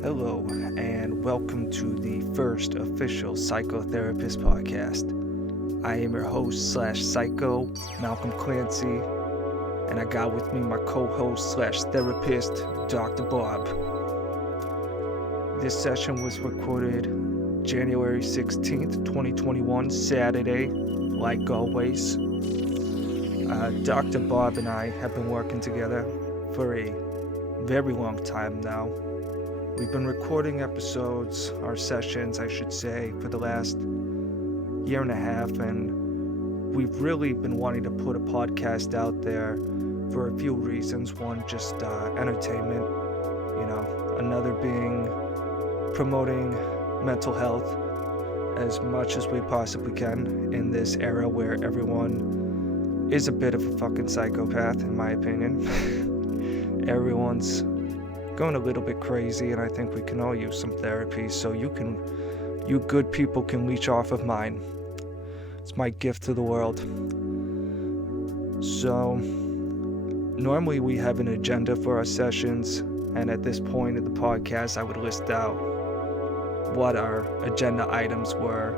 Hello, and welcome to the first official psychotherapist podcast. I am your host/psycho, Malcom Clancy, and I got with me my co-host/therapist, Dr. Bob. This session was recorded January 16th, 2021, Saturday, like always. Dr. Bob and I have been working together for a very long time now. We've been recording episodes, our sessions, I should say, for the last year and a half, and we've really been wanting to put a podcast out there for a few reasons. One, just entertainment, another being promoting mental health as much as we possibly can in this era where everyone is a bit of a fucking psychopath, in my opinion. Everyone's going a little bit crazy, and I think we can all use some therapy, so you good people can leech off of mine. It's my gift to the world. So normally we have an agenda for our sessions, and at this point in the podcast I would list out what our agenda items were.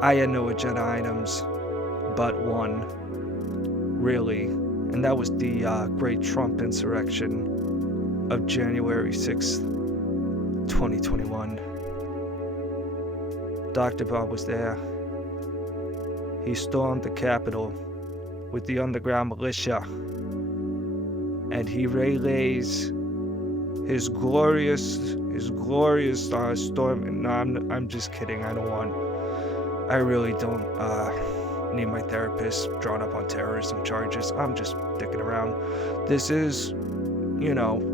I had no agenda items but one, really, and that was the great Trump insurrection of January 6th, 2021. Dr. Bob was there. He stormed the Capitol with the Underground Militia, and he relays his glorious storm. No, I'm just kidding. I really don't need my therapist drawn up on terrorism charges. I'm just dicking around. This is,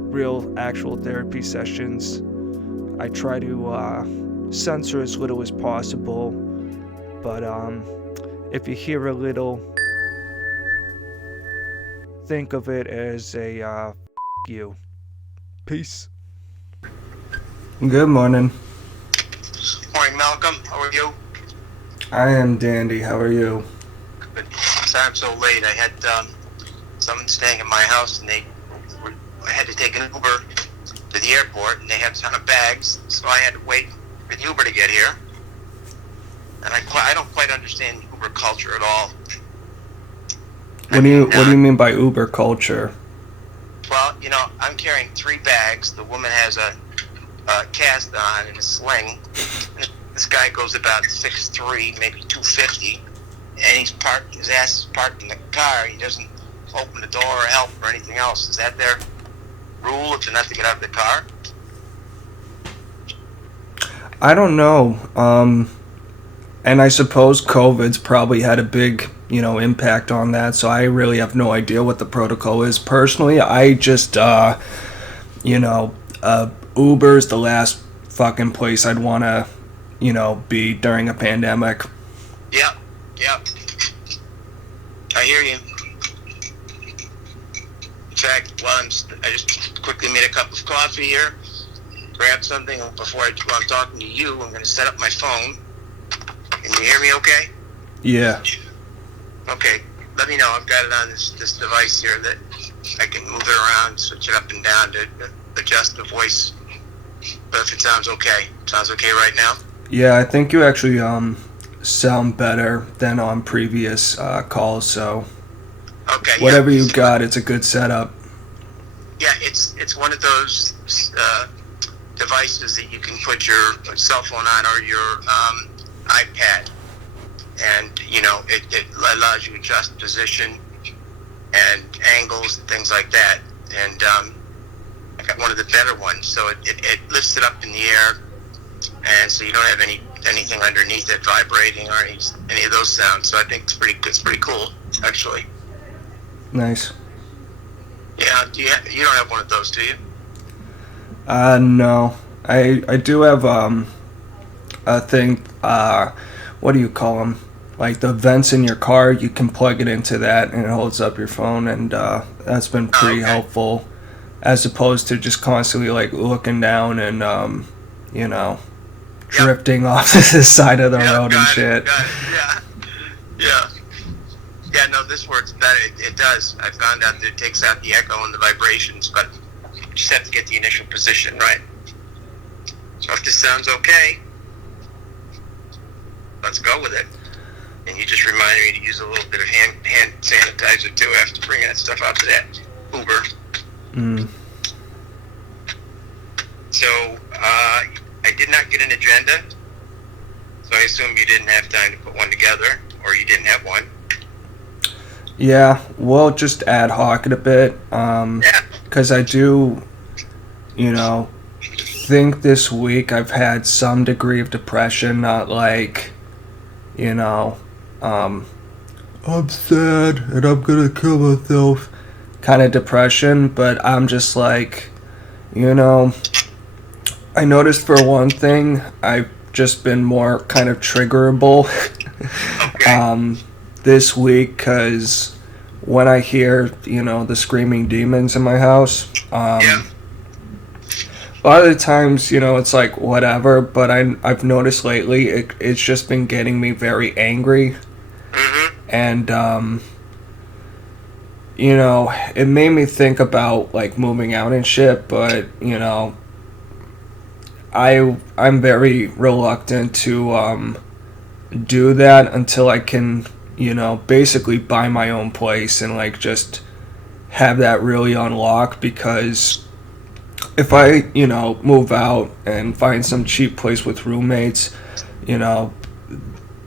real actual therapy sessions. I try to censor as little as possible, but if you hear a little, think of it as a you. Peace. Good morning. Morning, Malcolm. How are you? I am dandy. How are you? Good. Sorry I'm so late. I had someone staying at my house, and I had to take an Uber to the airport, and they had a ton of bags, so I had to wait for the Uber to get here. And I don't quite understand Uber culture at all. What do you mean by Uber culture? Well, I'm carrying 3 bags. The woman has a cast on and a sling. And this guy goes about 6'3", maybe 250, and his ass is parked in the car. He doesn't open the door or help or anything else. Is that their rule, if you're not to get out of the car? I don't know. And I suppose COVID's probably had a big, impact on that, so I really have no idea what the protocol is. Personally, I just, Uber's the last fucking place I'd want to, be during a pandemic. Yep. I hear you. In fact, I just quickly made a cup of coffee here, grabbed something. While I'm talking to you, I'm going to set up my phone. Can you hear me okay? Yeah. Okay, let me know. I've got it on this device here that I can move it around, switch it up and down to adjust the voice. But if it sounds okay right now? Yeah, I think you actually sound better than on previous calls, so okay, whatever you got, it's a good setup. Yeah, it's one of those devices that you can put your cell phone on or your iPad, and it allows you to adjust position and angles and things like that. And I got one of the better ones, so it lifts it up in the air, and so you don't have anything underneath it vibrating or any of those sounds. So I think it's pretty cool, actually. Nice. Yeah, you don't have one of those, do you? No. I do have a thing, what do you call them? Like the vents in your car, you can plug it into that and it holds up your phone, and that's been pretty helpful, as opposed to just constantly like looking down and drifting off the side of the road and shit. Yeah, no, this works better. It does. I found out that it takes out the echo and the vibrations, but you just have to get the initial position right. So if this sounds okay, let's go with it. And you just reminded me to use a little bit of hand sanitizer too after bringing that stuff out to that Uber. Mm. So I did not get an agenda, so I assume you didn't have time to put one together, or you didn't have one. Yeah, we'll just ad hoc it a bit, because I do, think this week I've had some degree of depression, not like, I'm sad and I'm gonna kill myself kind of depression, but I'm just like, I noticed for one thing, I've just been more kind of triggerable this week, because when I hear, the screaming demons in my house, a lot of the times, it's like whatever, but I've noticed lately it's just been getting me very angry. And, it made me think about, like, moving out and shit, but, I'm very reluctant to do that until I can, basically buy my own place and, like, just have that really unlocked, because if I, move out and find some cheap place with roommates,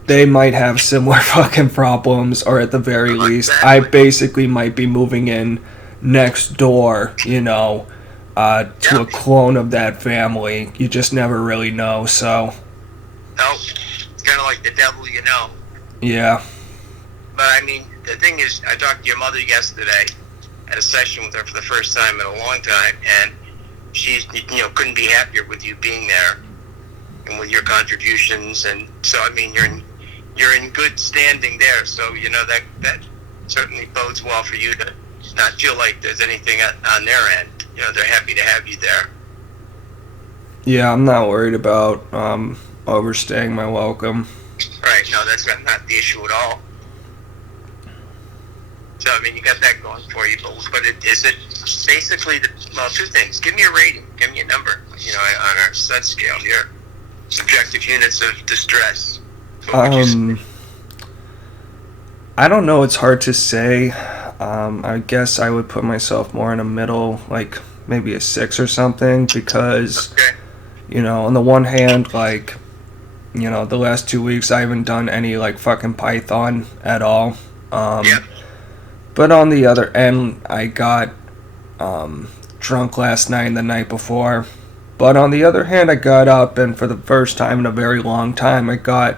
they might have similar fucking problems, or at the very least, I basically might be moving in next door, to a clone of that family. You just never really know, so. No, it's kind of like the devil, Yeah. But I mean, the thing is, I talked to your mother yesterday, had a session with her for the first time in a long time, and she, couldn't be happier with you being there and with your contributions. And so, I mean, you're in good standing there. So, that certainly bodes well for you to not feel like there's anything on their end. They're happy to have you there. Yeah, I'm not worried about overstaying my welcome. Right. No, that's not the issue at all. So, I mean, you got that going for you. But is it basically, two things. Give me a rating. Give me a number, on our SUD scale here. Subjective units of distress. I don't know. It's hard to say. I guess I would put myself more in a middle, like maybe a 6 or something, because, on the one hand, like, the last 2 weeks I haven't done any, like, fucking Python at all. But on the other end, I got drunk last night and the night before. But on the other hand, I got up, and for the first time in a very long time, I got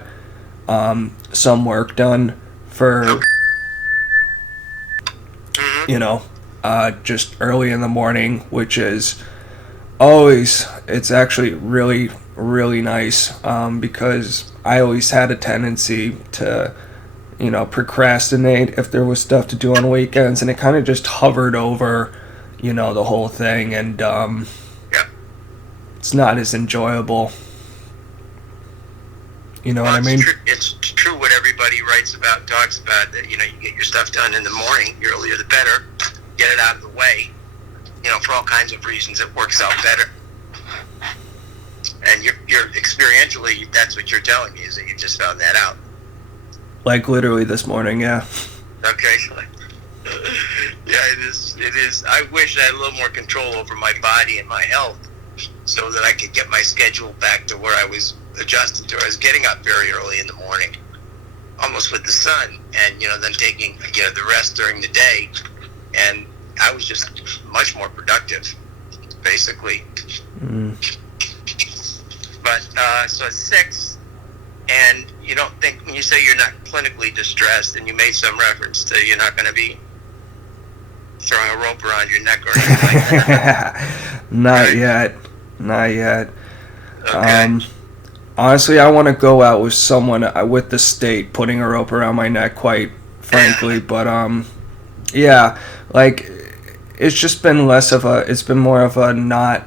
some work done for, just early in the morning, which is always, it's actually really, really nice, because I always had a tendency to, procrastinate if there was stuff to do on weekends, and it kind of just hovered over, the whole thing, and it's not as enjoyable. You know what I mean? It's true what everybody writes about and talks about, that, you get your stuff done in the morning, the earlier the better, get it out of the way, for all kinds of reasons it works out better. And you're experientially, that's what you're telling me, is that you just found that out. Like literally this morning, yeah. Okay. Yeah, it is. I wish I had a little more control over my body and my health, so that I could get my schedule back to where I was adjusted to. I was getting up very early in the morning, almost with the sun, and then taking the rest during the day, and I was just much more productive, basically. But so 6, and you don't think, when you say you're not clinically distressed, and you made some reference to you're not going to be throwing a rope around your neck or anything like that. Not yet. Okay. Honestly, I want to go out with someone, with the state putting a rope around my neck, quite frankly. But yeah, like, it's just been it's been more of a not.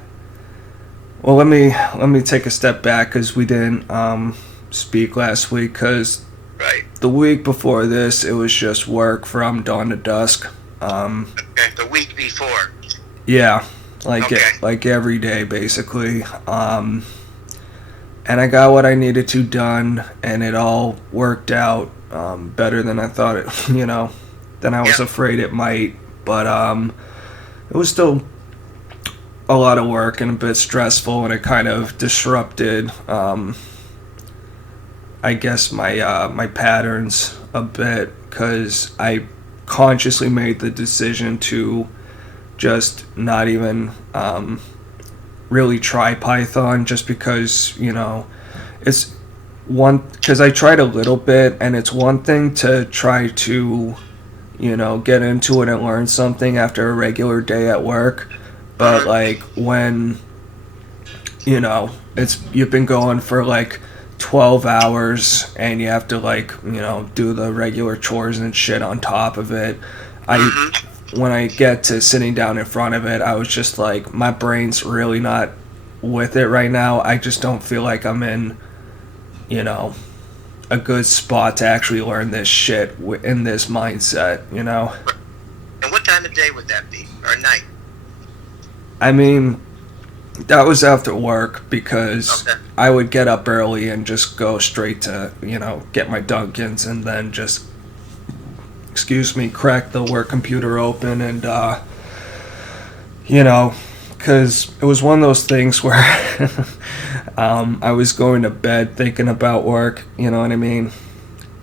Well, let me take a step back, because we didn't speak last week, because the week before this, it was just work from dawn to dusk. Okay, the week before. Yeah, like every day, basically. And I got what I needed to done, and it all worked out better than I thought it, than I was afraid it might. But it was still a lot of work and a bit stressful, and it kind of disrupted, I guess, my patterns a bit, because I consciously made the decision to just not even really try Python, just because, it's one, because I tried a little bit, and it's one thing to try to, get into it and learn something after a regular day at work, but like when, you've been going for like 12 hours and you have to do the regular chores and shit on top of it. When I get to sitting down in front of it, I was just like, my brain's really not with it right now. I just don't feel like I'm in, a good spot to actually learn this shit in this mindset, And what time of day would that be? Or night? I mean, that was after work, because I would get up early and just go straight to, get my Dunkins, and then just, crack the work computer open, and, because it was one of those things where I was going to bed thinking about work, you know what I mean?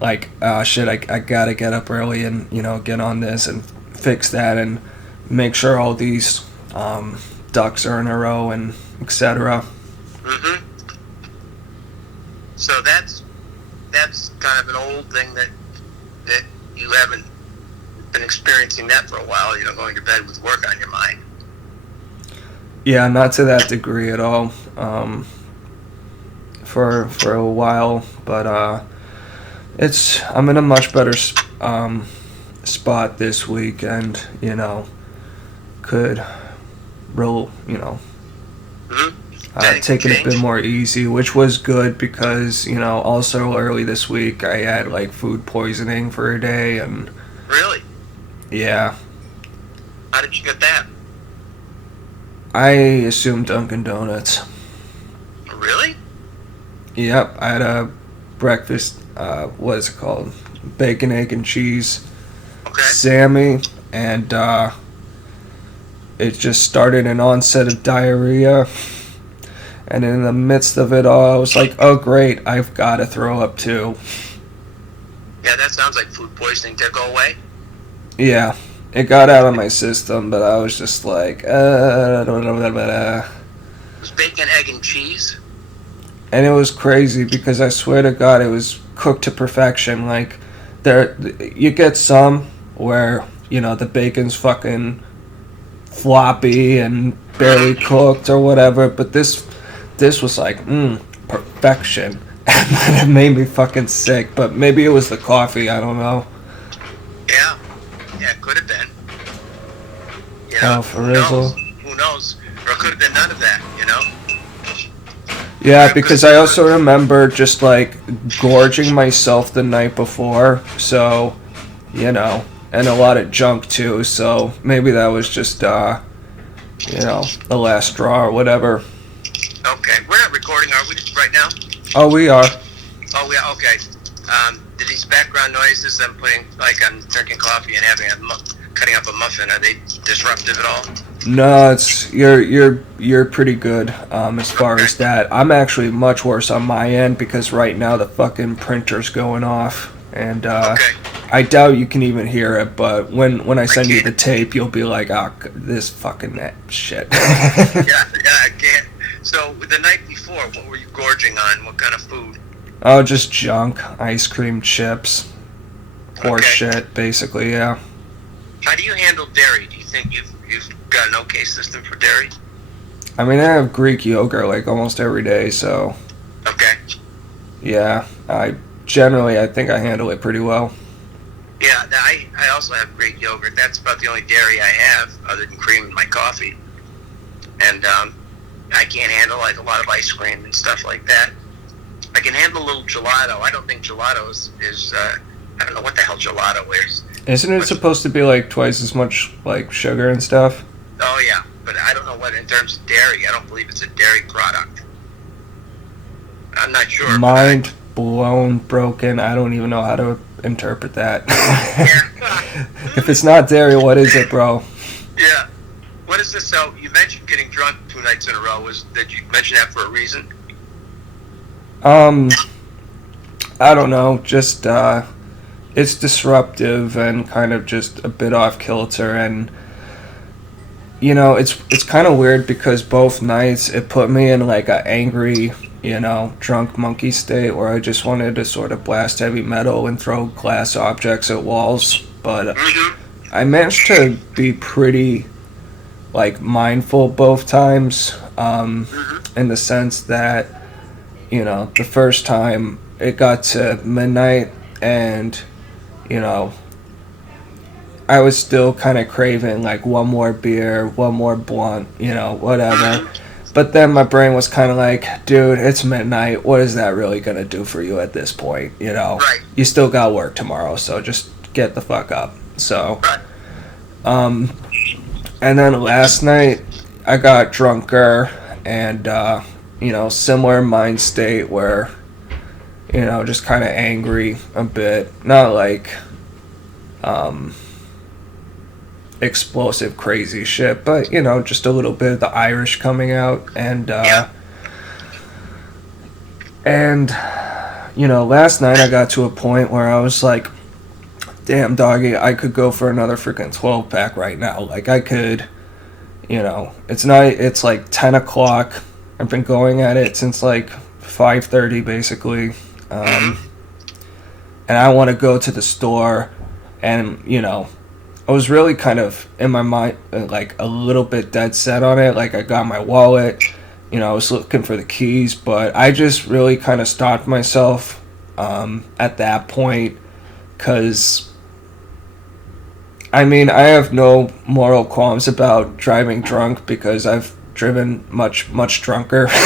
Like, shit, I gotta get up early and, get on this and fix that and make sure all these ducks are in a row and etc. So that's kind of an old thing that you haven't been experiencing that for a while, going to bed with work on your mind. Yeah, not to that degree at all. For a while, but I'm in a much better spot this week, and could real take it a bit more easy, which was good, because also early this week I had like food poisoning for a day. And really, yeah. How did you get that? I assumed Dunkin' Donuts. Really? Yep, I had a breakfast, what is it called? Bacon, egg, and cheese. Okay. Sammy, and it just started an onset of diarrhea. And in the midst of it all, I was like, oh great, I've got to throw up too. Yeah, that sounds like food poisoning. Did it go away? Yeah, it got out of my system, but I was just like, It was bacon, egg, and cheese? And it was crazy, because I swear to God, it was cooked to perfection. Like, you get some where, the bacon's fucking floppy and barely cooked or whatever, but this was like, perfection. And it made me fucking sick, but maybe it was the coffee, I don't know. Yeah, it could have been. For real. Who knows? Or it could have been none of that, Yeah, because I also remember just like gorging myself the night before, so, and a lot of junk too, so maybe that was just, the last straw or whatever. Okay, we're not recording, are we, right now? Oh, we are. Oh, yeah, okay. Did these background noises I'm putting, like I'm drinking coffee and cutting up a muffin, are they disruptive at all? No, it's you're pretty good as far as that. I'm actually much worse on my end, because right now the fucking printer's going off, and I doubt you can even hear it. But when I send you the tape, you'll be like, "Oh, this fucking shit." yeah, I can't. So the night before, what were you gorging on? What kind of food? Oh, just junk, ice cream, chips, horse shit, basically. Yeah. How do you handle dairy? Do you think you've got an okay system for dairy? I mean, I have Greek yogurt like almost every day, so. Okay. Yeah, I think I handle it pretty well. Yeah, I also have Greek yogurt. That's about the only dairy I have, other than cream in my coffee. And I can't handle like a lot of ice cream and stuff like that. I can handle a little gelato. I don't think gelato is I don't know what the hell gelato is. Isn't it supposed to be like twice as much like sugar and stuff? Oh yeah, but I don't know what in terms of dairy. I don't believe it's a dairy product. I'm not sure. Mind blown, broken. I don't even know how to interpret that. If it's not dairy, what is it, bro? Yeah. What is this? So you mentioned getting drunk 2 nights in a row. Did you mention that for a reason? I don't know. Just it's disruptive and kind of just a bit off kilter, and you know, it's kind of weird because both nights it put me in like a angry, you know, drunk monkey state where I just wanted to sort of blast heavy metal and throw glass objects at walls, but I managed to be pretty like mindful both times, in the sense that, you know, the first time it got to midnight and, you know, I was still kind of craving like one more beer, one more blunt, you know, whatever. But then my brain was kind of like, dude, it's midnight. What is that really going to do for you at this point? You know, Right. You still got work tomorrow, so just get the fuck up. So, and then last night I got drunker and, you know, similar mind state where, you know, just kind of angry a bit. Not like, explosive crazy shit, but you know, just a little bit of the Irish coming out, and you know, last night I got to a point where I was like, damn doggy, I could go for another freaking 12 pack right now. Like I could, you know, it's like 10 o'clock. I've been going at it since like 5:30 basically, and I want to go to the store, and you know, I was really kind of in my mind like a little bit dead set on it. Like I got my wallet, you know, I was looking for the keys, but I just really kind of stopped myself at that point, because I mean, I have no moral qualms about driving drunk because I've driven much drunker. So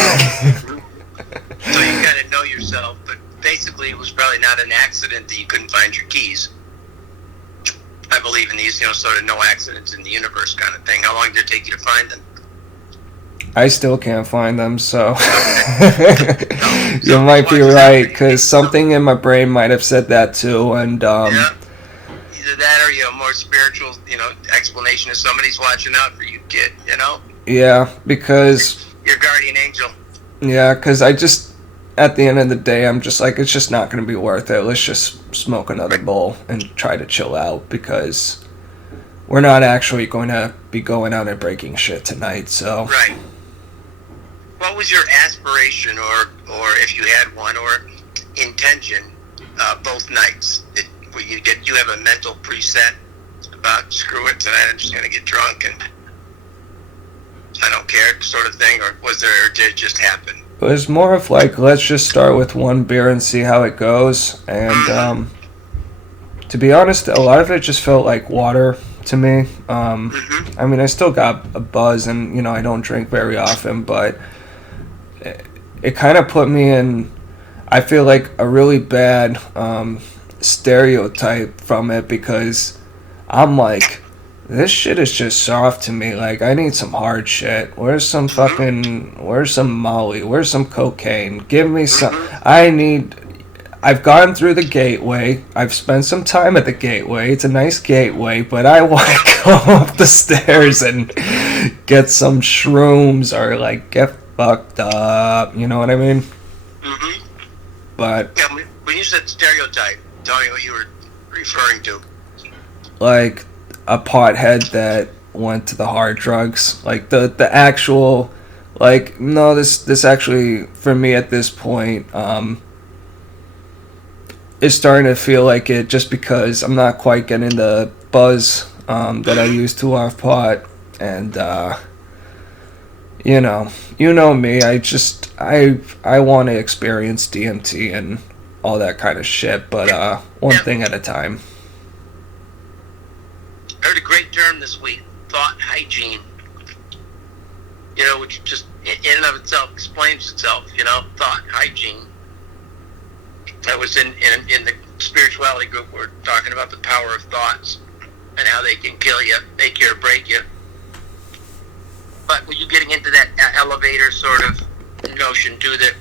you got to know yourself, but basically it was probably not an accident that you couldn't find your keys. I believe in these, you know, sort of no accidents in the universe kind of thing. How long did it take you to find them? I still can't find them, so you might be right, because something in my brain might have said that too, and yeah. Either that or, you know, more spiritual, you know, explanation is somebody's watching out for you, kid, you know? Yeah, because your guardian angel. Yeah, because I just, at the end of the day, I'm just like, it's just not going to be worth it. Let's just smoke another bowl and try to chill out, because we're not actually going to be going out and breaking shit tonight, so. Right. What was your aspiration, or if you had one, or intention, both nights? Did you have a mental preset about screw it tonight, I'm just going to get drunk and I don't care sort of thing, or did it just happen? It was more of like, let's just start with one beer and see how it goes, and to be honest, a lot of it just felt like water to me. I mean, I still got a buzz, and you know, I don't drink very often, but it kind of put me in, I feel like, a really bad stereotype from it, because I'm like, this shit is just soft to me. Like, I need some hard shit. Where's some Molly? Where's some cocaine? Give me some. I've gone through the gateway. I've spent some time at the gateway. It's a nice gateway, but I want to go up the stairs and get some shrooms, or like get fucked up. You know what I mean? But yeah, when you said stereotype, tell me what you were referring to. Like a pothead that went to the hard drugs, like the actual, like, no, this actually, for me at this point, is starting to feel like it, just because I'm not quite getting the buzz that I used to off pot, and you know me, I want to experience DMT and all that kind of shit, but one thing at a time. I heard a great term this week, thought hygiene. You know, which just in and of itself explains itself, you know, thought hygiene. I was in the spirituality group, we're talking about the power of thoughts and how they can kill you, make you or break you. But were you getting into that elevator sort of notion too, that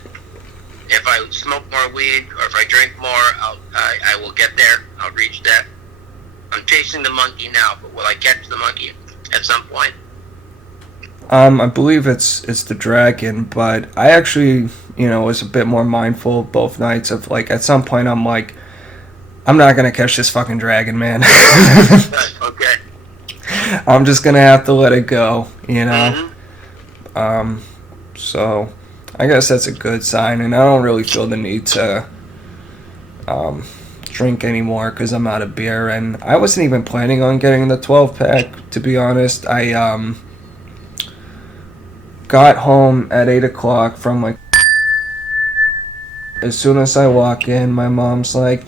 if I smoke more weed or if I drink more, I will get there. I'll reach that. I'm chasing the monkey now, but will I catch the monkey at some point? I believe it's the dragon, but I actually, was a bit more mindful both nights of, like, at some point I'm like, I'm not gonna catch this fucking dragon, man. Okay. I'm just gonna have to let it go, Mm-hmm. So I guess that's a good sign, and I don't really feel the need to drink anymore because I'm out of beer, and I wasn't even planning on getting the 12-pack, to be honest. I got home at 8 o'clock from, like, as soon as I walk in, my mom's like,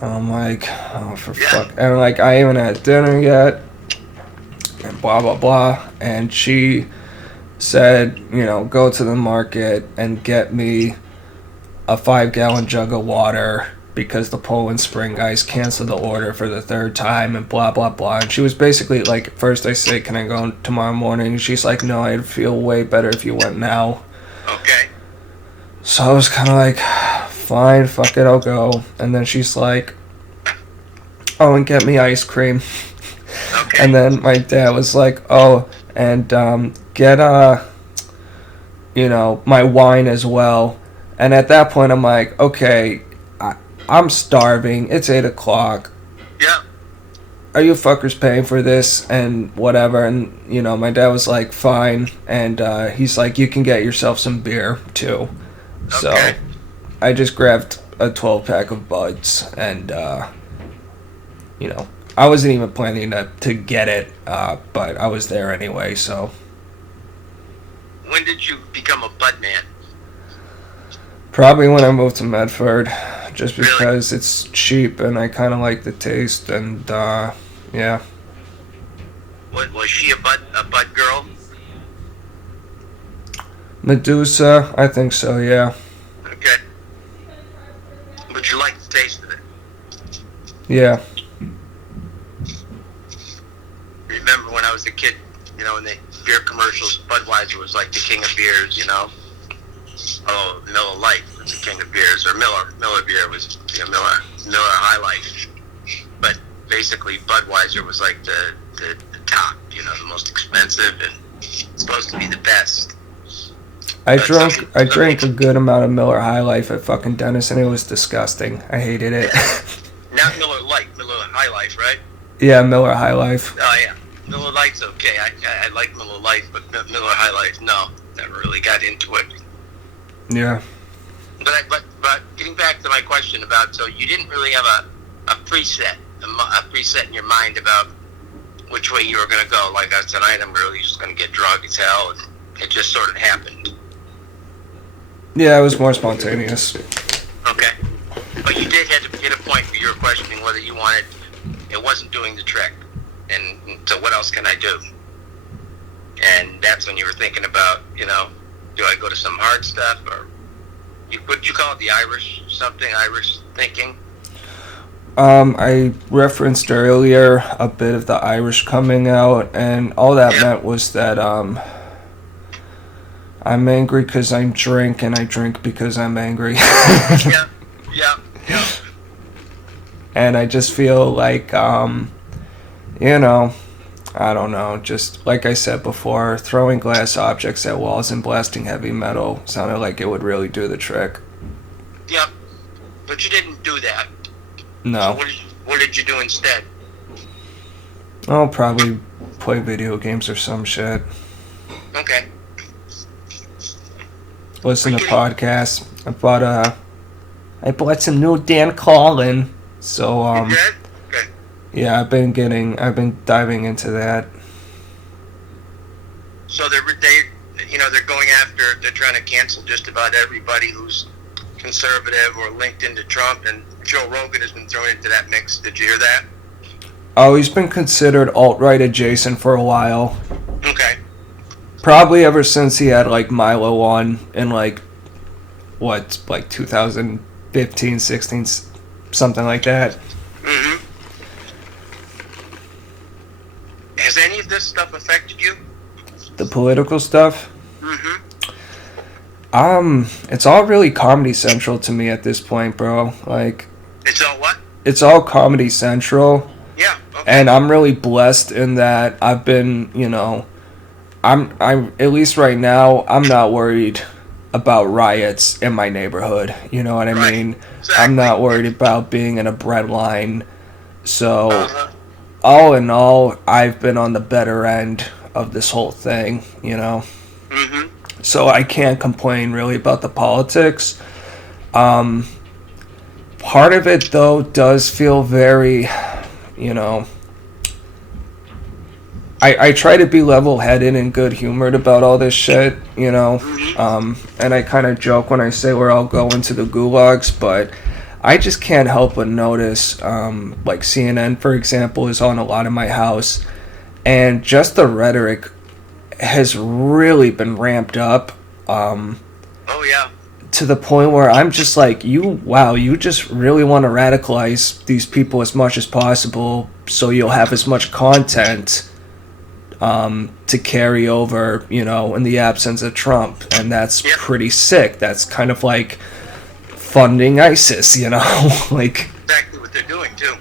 I'm like, oh, for fuck, and, like, I haven't had dinner yet, and blah, blah, blah, and she said, go to the market and get me a 5-gallon jug of water because the Poland Spring guys canceled the order for the 3rd time and blah, blah, blah. And she was basically like, first I say, can I go tomorrow morning? And she's like, no, I'd feel way better if you went now. Okay. So I was kind of like, fine, fuck it, I'll go. And then she's like, oh, and get me ice cream. Okay. And then my dad was like, oh, and get, my wine as well. And at that point, I'm like, okay, I'm starving. It's 8 o'clock. Yeah. Are you fuckers paying for this? And whatever. And, my dad was like, fine. And he's like, you can get yourself some beer, too. So Okay. I just grabbed a 12-pack of Buds. And, I wasn't even planning to get it. But I was there anyway, so. When did you become a bud man? Probably when I moved to Medford, just Really? because it's cheap and I kind of like the taste, and yeah. Was she a bud girl? Medusa, I think so, yeah. Okay. But you like the taste of it. Yeah. Remember when I was a kid, in the beer commercials, Budweiser was like the king of beers, Oh, Miller Lite was the king of beers, or Miller beer was Miller High Life. But basically, Budweiser was like the top, the most expensive and supposed to be the best. I drank a good amount of Miller High Life at fucking Dennis, and it was disgusting. I hated it. Not Miller Lite, Miller High Life, right? Yeah, Miller High Life. Oh yeah, Miller Lite's okay. I like Miller Lite, but Miller High Life, no, never really got into it. Yeah. But getting back to my question about, so you didn't really have a preset in your mind about which way you were going to go. Like, tonight I'm really just going to get drunk as hell, and it just sort of happened. Yeah, it was more spontaneous. Okay. But you did hit a point where you were questioning whether it wasn't doing the trick. And so what else can I do? And that's when you were thinking about, do I go to some hard stuff, or what you call it, the Irish thinking? I referenced earlier a bit of the Irish coming out, and all that meant was that I'm angry because I drink, and I drink because I'm angry. Yeah. And I just feel like, I don't know, just like I said before, throwing glass objects at walls and blasting heavy metal sounded like it would really do the trick. Yep. But you didn't do that. No. So what did you do instead? I'll probably play video games or some shit. Okay. Listen to podcasts. I bought some new Dan Carlin. So, You did? Okay. yeah, I've been diving into that. So they're trying to cancel just about everybody who's conservative or linked into Trump, and Joe Rogan has been thrown into that mix. Did you hear that? Oh, he's been considered alt-right adjacent for a while. Okay. Probably ever since he had, like, Milo on in, like 2015, 16, something like that. Mm-hmm. Has any of this stuff affected you? The political stuff? Mm-hmm. It's all really Comedy Central to me at this point, bro. Like, It's all what? it's all Comedy Central. Yeah. Okay. And I'm really blessed in that I've been, you know, I'm at least right now, I'm not worried about riots in my neighborhood. You know what I Right. mean? Exactly. I'm not worried about being in a bread line. So, Uh-huh. all in all, I've been on the better end of this whole thing, you know? Mm-hmm. So I can't complain really about the politics. Part of it, though, does feel very, you know, I try to be level-headed and good-humored about all this shit, you know, and I kind of joke when I say we're all going to the gulags, but I just can't help but notice, like CNN, for example, is on a lot of my house, and just the rhetoric has really been ramped up, Oh yeah. to the point where I'm just like, you just really want to radicalize these people as much as possible so you'll have as much content to carry over, you know, in the absence of Trump. And that's pretty sick. That's kind of like funding ISIS, you know? Like, Exactly what they're doing too.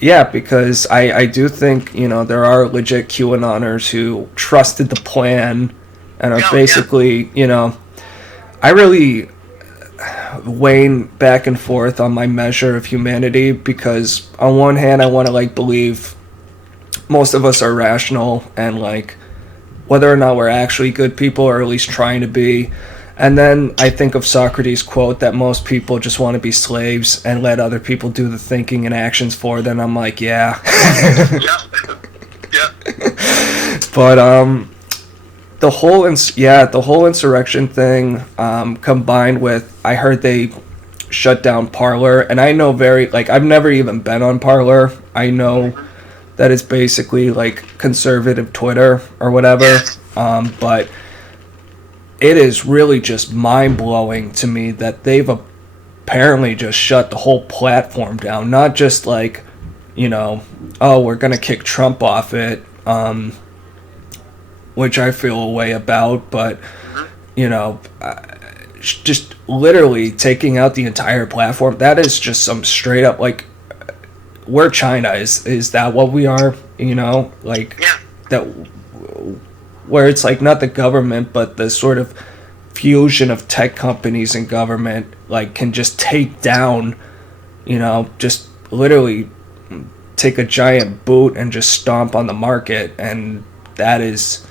yeah, because I do think, you know, there are legit QAnoners who trusted the plan and are basically, you know, I really wane back and forth on my measure of humanity because on one hand I want to like believe most of us are rational and like whether or not we're actually good people or at least trying to be, and then I think of Socrates' quote that most people just want to be slaves and let other people do the thinking and actions for them. I'm like, yeah. Yeah. Yeah. But the whole insurrection thing, combined with, I heard they shut down Parler, and I know I've never even been on Parler. I know that it's basically like conservative Twitter or whatever, but it is really just mind-blowing to me that they've apparently just shut the whole platform down, not just like, you know, oh, we're gonna kick Trump off it, which I feel a way about, but, you know, just literally taking out the entire platform, that is just some straight up, like, we're China, is that what we are, you know, like, that, where it's like not the government, but the sort of fusion of tech companies and government, like, can just take down, you know, just literally take a giant boot and just stomp on the market, and that is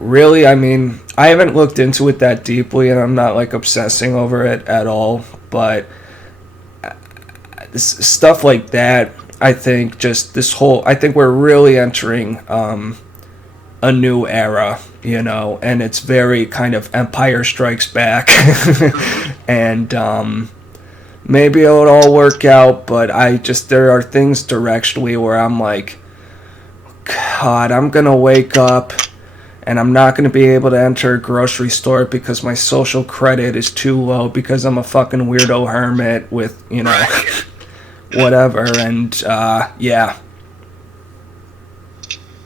really, I mean, I haven't looked into it that deeply, and I'm not like obsessing over it at all, but stuff like that, I think just this whole, I think we're really entering a new era, you know, and it's very kind of Empire Strikes Back, and maybe it'll all work out, but there are things directionally where I'm like, God, I'm gonna wake up and I'm not going to be able to enter a grocery store because my social credit is too low because I'm a fucking weirdo hermit with, you know, whatever, and, yeah.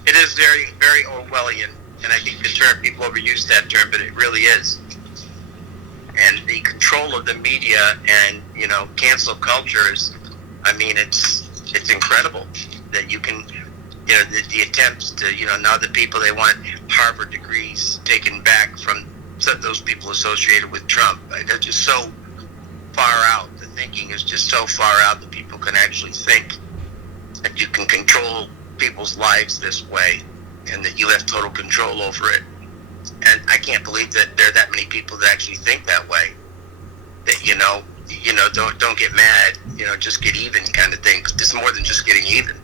It is very, very Orwellian, and I think the term, people overuse that term, but it really is. And the control of the media and, you know, cancel culture is, I mean, it's incredible that you can, you know, the attempts to, you know, now the people, they want Harvard degrees taken back from those people associated with Trump. They're just so far out. The thinking is just so far out that people can actually think that you can control people's lives this way and that you have total control over it. And I can't believe that there are that many people that actually think that way. That, you know, don't get mad, you know, just get even kind of thing. It's more than just getting even.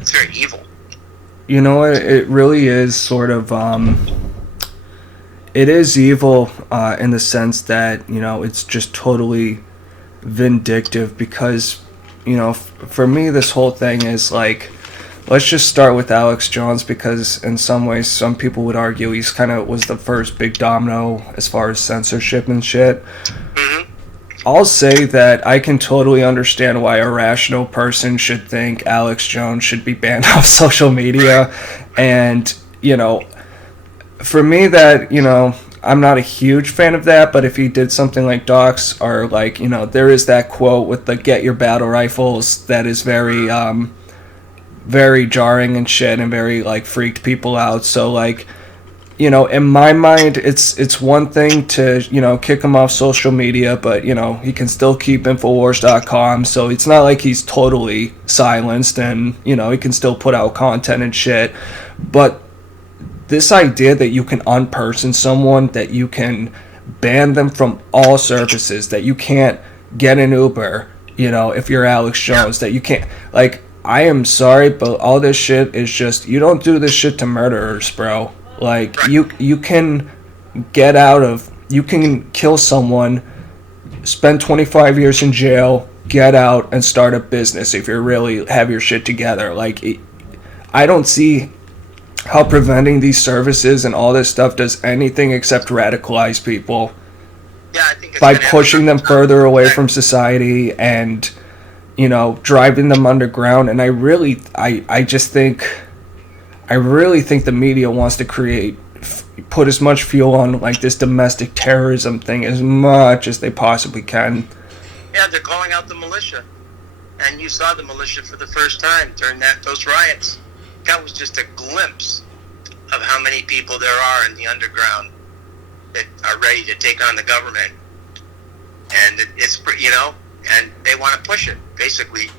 It's very evil. You know, it really is sort of, it is evil in the sense that, you know, it's just totally vindictive because, you know, for me, this whole thing is like, let's just start with Alex Jones because in some ways, some people would argue he's kind of was the first big domino as far as censorship and shit. I'll say that I can totally understand why a rational person should think Alex Jones should be banned off social media. And, you know, for me that, you know, I'm not a huge fan of that, but if he did something like Docs, or like, there is that quote with the "get your battle rifles" that is very very jarring and shit, and very like freaked people out. So like, in my mind, it's one thing to kick him off social media, but he can still keep Infowars.com, so it's not like he's totally silenced, and he can still put out content and shit. But this idea that you can unperson someone, that you can ban them from all services, that you can't get an Uber, if you're Alex Jones, that you can't, like, I am sorry, but all this shit is just, you don't do this shit to murderers, bro. Like, you can get out of, you can kill someone, spend 25 years in jail, get out, and start a business if you really have your shit together. Like, I don't see how preventing these services and all this stuff does anything except radicalize people. Yeah, I think it's by pushing them further away from society and, driving them underground. And I really think the media wants to put as much fuel on like this domestic terrorism thing as much as they possibly can. Yeah, they're calling out the militia, and you saw the militia for the first time during those riots. That was just a glimpse of how many people there are in the underground that are ready to take on the government, and it's and they want to push it. Basically,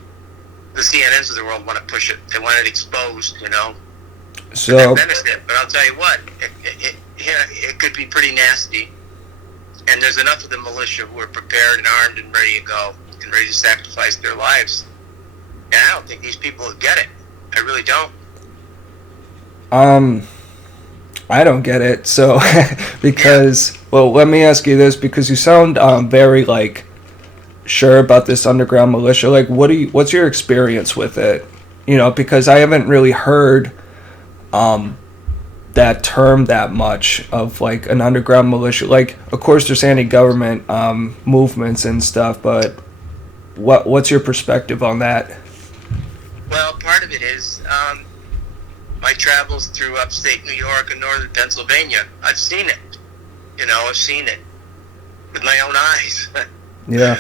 the CNNs of the world want to push it. They want it exposed, So, but I'll tell you what, it could be pretty nasty. And there's enough of the militia who are prepared and armed and ready to go and ready to sacrifice their lives. And I don't think these people will get it. I really don't. I don't get it. So, because, well, let me ask you this, because you sound very like sure about this underground militia. Like, what's your experience with it? Because I haven't really heard that term that much, of like an underground militia. Like, of course there's anti-government movements and stuff, but what's your perspective on that? Well, part of it is my travels through upstate New York and northern Pennsylvania. I've seen it. I've seen it with my own eyes. Yeah.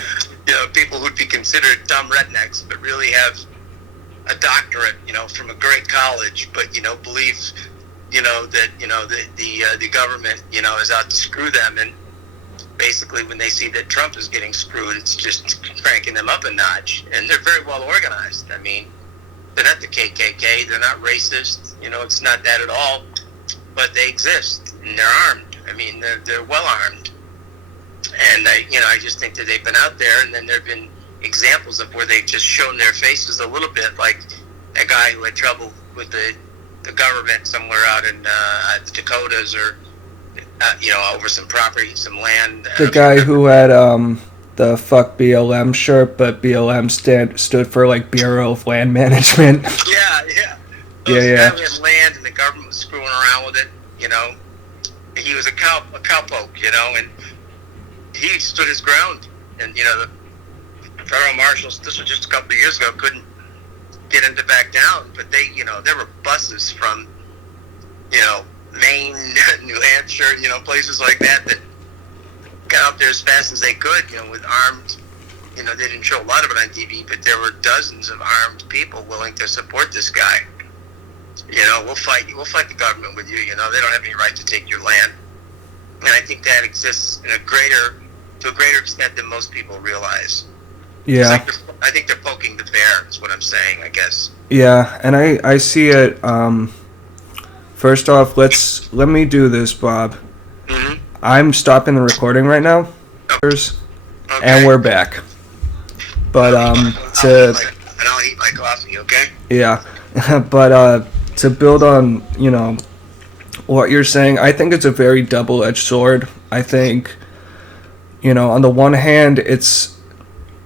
People who'd be considered dumb rednecks, but really have a doctorate, from a great college, but believe, that the government, is out to screw them, and basically when they see that Trump is getting screwed, it's just cranking them up a notch, and they're very well organized. I mean, they're not the KKK, they're not racist, it's not that at all, but they exist, and they're armed. I mean, they're well armed, and I just think that they've been out there, and then there've been examples of where they've just shown their faces a little bit, like a guy who had trouble with the government somewhere out in the Dakotas, or over some property, some land. The guy who had the fuck BLM shirt, but BLM stood for like Bureau of Land Management. Yeah. Yeah. Had land, and the government was screwing around with it. He was a cowpoke, and he stood his ground, and the federal marshals, this was just a couple of years ago, couldn't get him to back down, but they, there were buses from, Maine, New Hampshire, places like that got out there as fast as they could, with armed, they didn't show a lot of it on TV, but there were dozens of armed people willing to support this guy. We'll fight the government with you, they don't have any right to take your land. And I think that exists to a greater extent than most people realize. Yeah. I think they're poking the bear, is what I'm saying, I guess. Yeah, and I see it. First off, let me do this, Bob. Mm-hmm. I'm stopping the recording right now. Okay. And we're back. But and I'll eat my coffee, okay? Yeah. But to build on, what you're saying, I think it's a very double-edged sword. I think, on the one hand, it's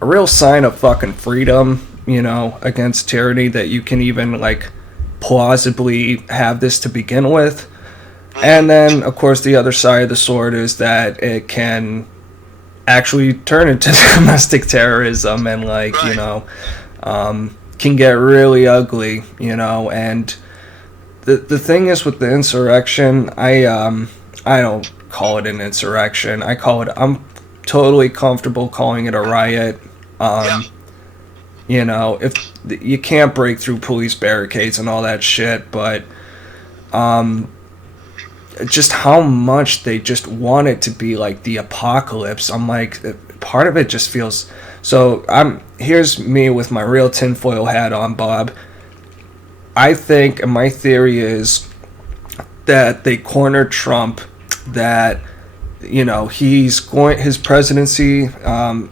a real sign of fucking freedom, against tyranny, that you can even, like, plausibly have this to begin with. And then, of course, the other side of the sword is that it can actually turn into domestic terrorism, and, like, right. Can get really ugly, and the thing is with the insurrection, I I don't call it an insurrection. I'm totally comfortable calling it a riot. You know, if you can't break through police barricades and all that shit, but just how much they just want it to be like the apocalypse. I'm like, part of it just feels so. Here's me with my real tinfoil hat on, Bob. I think, and my theory is that they cornered Trump, that, you know, his presidency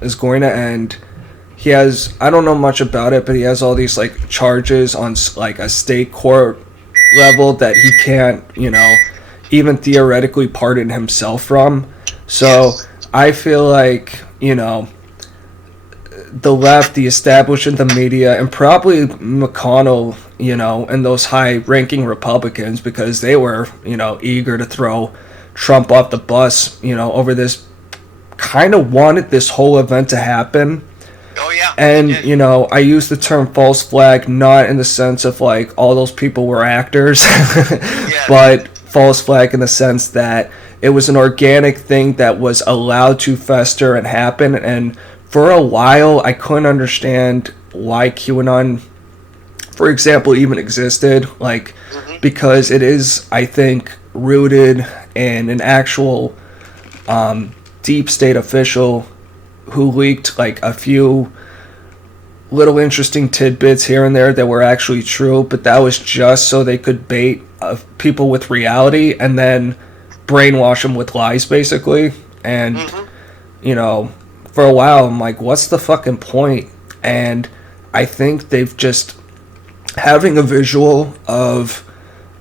is going to end. He has, I don't know much about it, but he has all these like charges on like a state court level that he can't, you know, even theoretically pardon himself from. So I feel like, you know, the left, the establishment, the media, and probably McConnell, you know, and those high-ranking Republicans, because they were, you know, eager to throw Trump off the bus, you know, over this, kind of wanted this whole event to happen. Oh, yeah. And, you know, I use the term false flag not in the sense of, like, all those people were actors, but false flag in the sense that it was an organic thing that was allowed to fester and happen. And for a while, I couldn't understand why QAnon, for example, even existed. Like, because it is, I think, rooted in an actual deep state official who leaked like a few little interesting tidbits here and there that were actually true, but that was just so they could bait people with reality and then brainwash them with lies, basically. And, you know, for a while, I'm like, what's the fucking point? And I think they've just, having a visual of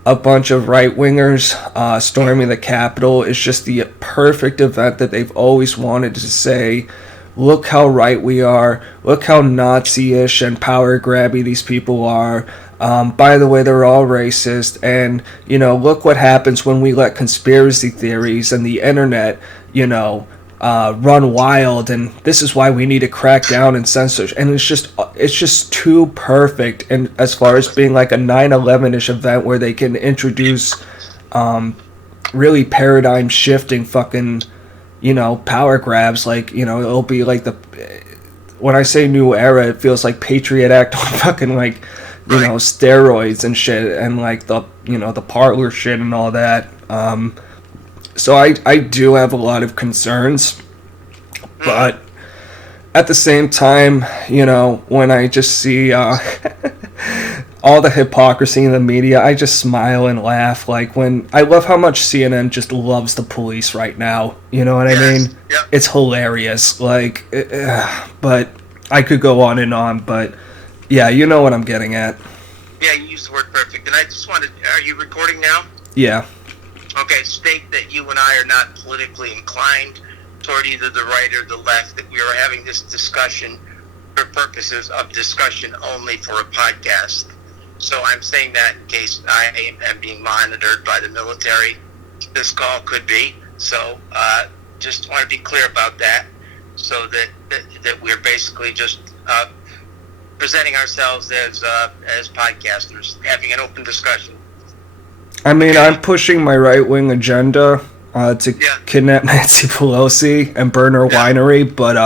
a bunch of right-wingers storming the Capitol is just the perfect event that they've always wanted to say, look how right we are, look how Nazi-ish and power-grabby these people are. By the way, they're all racist, and, you know, look what happens when we let conspiracy theories and the internet, you know, run wild, and this is why we need to crack down and censor. And it's just too perfect, and as far as being like a 9/11-ish event where they can introduce really paradigm-shifting fucking, you know, power grabs. Like, you know, it'll be like when I say new era, it feels like Patriot Act on fucking, like, you know, steroids and shit, and like the, you know, the parlor shit and all that. So I do have a lot of concerns, but at the same time, you know, when I just see all the hypocrisy in the media, I just smile and laugh. Like, when I love how much CNN just loves the police right now. You know what I mean? Yeah. It's hilarious. Like, but I could go on and on, but yeah, you know what I'm getting at. Yeah, you used the word perfect. And I just wanted, are you recording now? Yeah. Okay, state that you and I are not politically inclined toward either the right or the left, that we are having this discussion for purposes of discussion only for a podcast. So I'm saying that in case I am being monitored by the military. This call could be. So just want to be clear about that, so that we're basically just presenting ourselves as podcasters, having an open discussion. I mean, I'm pushing my right-wing agenda to kidnap Nancy Pelosi and burn her winery, but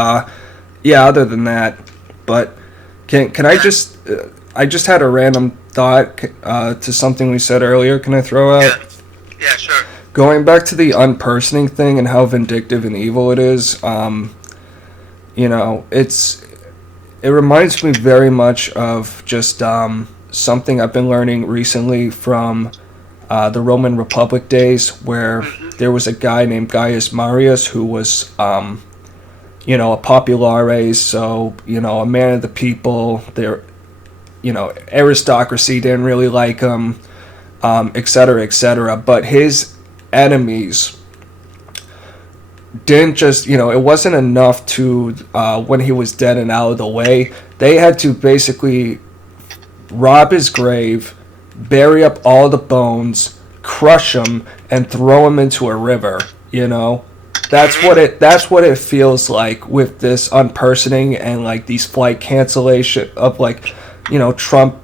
yeah, other than that, but can I just I just had a random thought to something we said earlier. Can I throw out? Yeah, sure. Going back to the unpersoning thing and how vindictive and evil it is, you know, it reminds me very much of just something I've been learning recently from the Roman Republic days, where there was a guy named Gaius Marius who was, you know, a populares, so, you know, a man of the people. There, you know, aristocracy didn't really like him, etc., etc. But his enemies didn't just, you know, it wasn't enough to, when he was dead and out of the way, they had to basically rob his grave, bury up all the bones, crush him, and throw him into a river. You know, that's what it feels like with this unpersoning and like these flight cancellation of, like, you know, Trump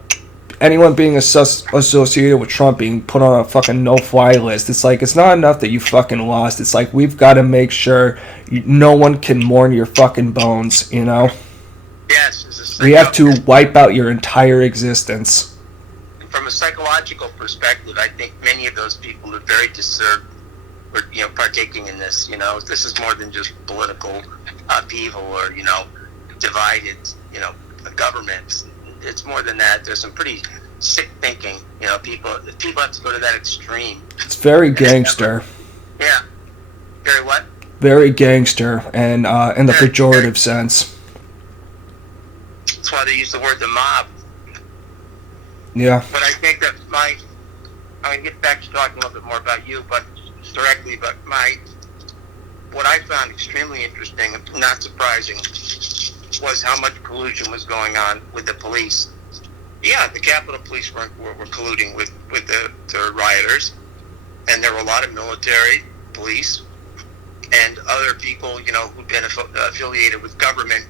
anyone being associated with Trump being put on a fucking no-fly list. It's like, it's not enough that you fucking lost. It's like, we've got to make sure no one can mourn your fucking bones, you know? Yes. We have to wipe out your entire existence. From a psychological perspective, I think many of those people are very disturbed for, partaking in this. This is more than just political upheaval or, divided, governments. It's more than that. There's some pretty sick thinking. People have to go to that extreme. It's very gangster. Yeah. Very what? Very gangster, and in the pejorative sense. That's why they use the word the mob. Yeah. But I think that I'm going to get back to talking a little bit more about you, but what I found extremely interesting, not surprising, was how much collusion was going on with the police. Yeah, the Capitol Police were colluding with the rioters, and there were a lot of military, police, and other people, who'd been affiliated with government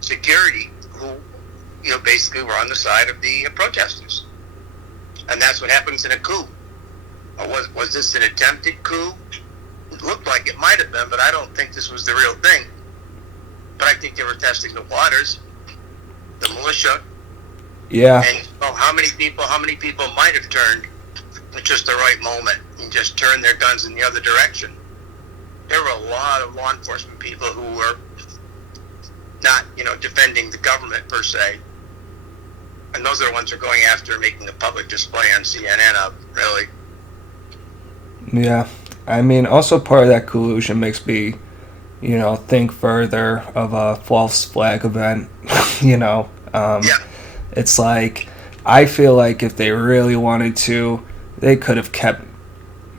security, who, basically were on the side of the protesters. And that's what happens in a coup. Was this an attempted coup? It looked like it might have been, but I don't think this was the real thing. But I think they were testing the waters, the militia. Yeah. And how many people might have turned at just the right moment and just turned their guns in the other direction. There were a lot of law enforcement people who were not, defending the government per se. And those are the ones who are going after making a public display on CNN of, really. Yeah. I mean, also part of that collusion makes me, think further of a false flag event, Yeah. It's like, I feel like if they really wanted to, they could have kept,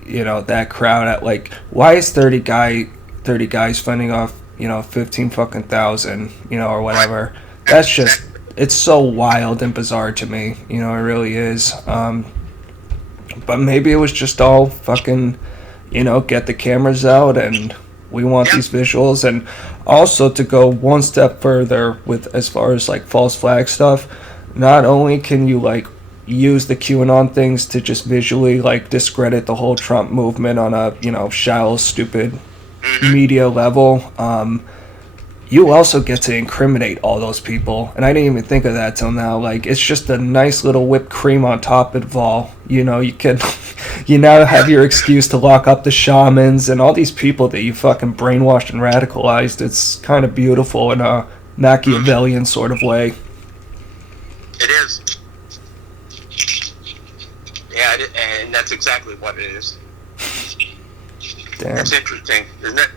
that crowd at, like, why is 30 guys fending off, 15 fucking thousand, or whatever. That's just, it's so wild and bizarre to me, it really is. But maybe it was just all fucking, get the cameras out and we want these visuals. And also to go one step further with as far as like false flag stuff, not only can you like use the QAnon things to just visually like discredit the whole Trump movement on a, shallow, stupid media level, you also get to incriminate all those people. And I didn't even think of that till now. Like, it's just a nice little whipped cream on top of it all. You can, you now have your excuse to lock up the shamans and all these people that you fucking brainwashed and radicalized. It's kind of beautiful in a Machiavellian sort of way. It is. Yeah, and that's exactly what it is. Damn. It's interesting, isn't it?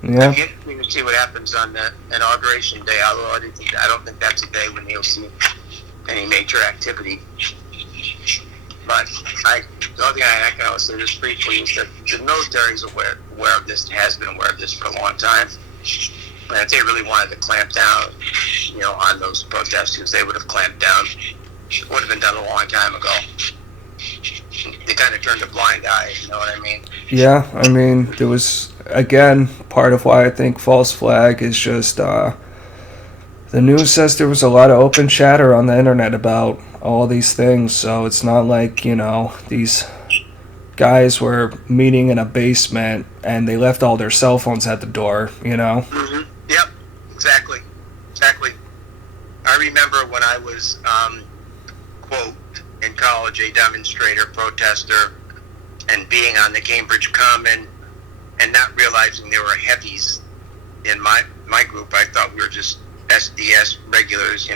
Yeah. It'll be interesting to see what happens on the inauguration day, although I don't think that's a day when you'll see any major activity. But the other thing I can also say just briefly is that the military is aware of this, has been aware of this for a long time. And if they really wanted to clamp down, on those protesters, they would have clamped down. It would have been done a long time ago. They kind of turned a blind eye, you know what I mean? Yeah, I mean, there was, again, part of why I think false flag is just, the news says there was a lot of open chatter on the internet about all these things, so it's not like, these guys were meeting in a basement and they left all their cell phones at the door, Mm-hmm. Yep, exactly. I remember when I was, quote, in college, a demonstrator, protester, and being on the Cambridge Common and not realizing there were heavies in my group. I thought we were just SDS regulars,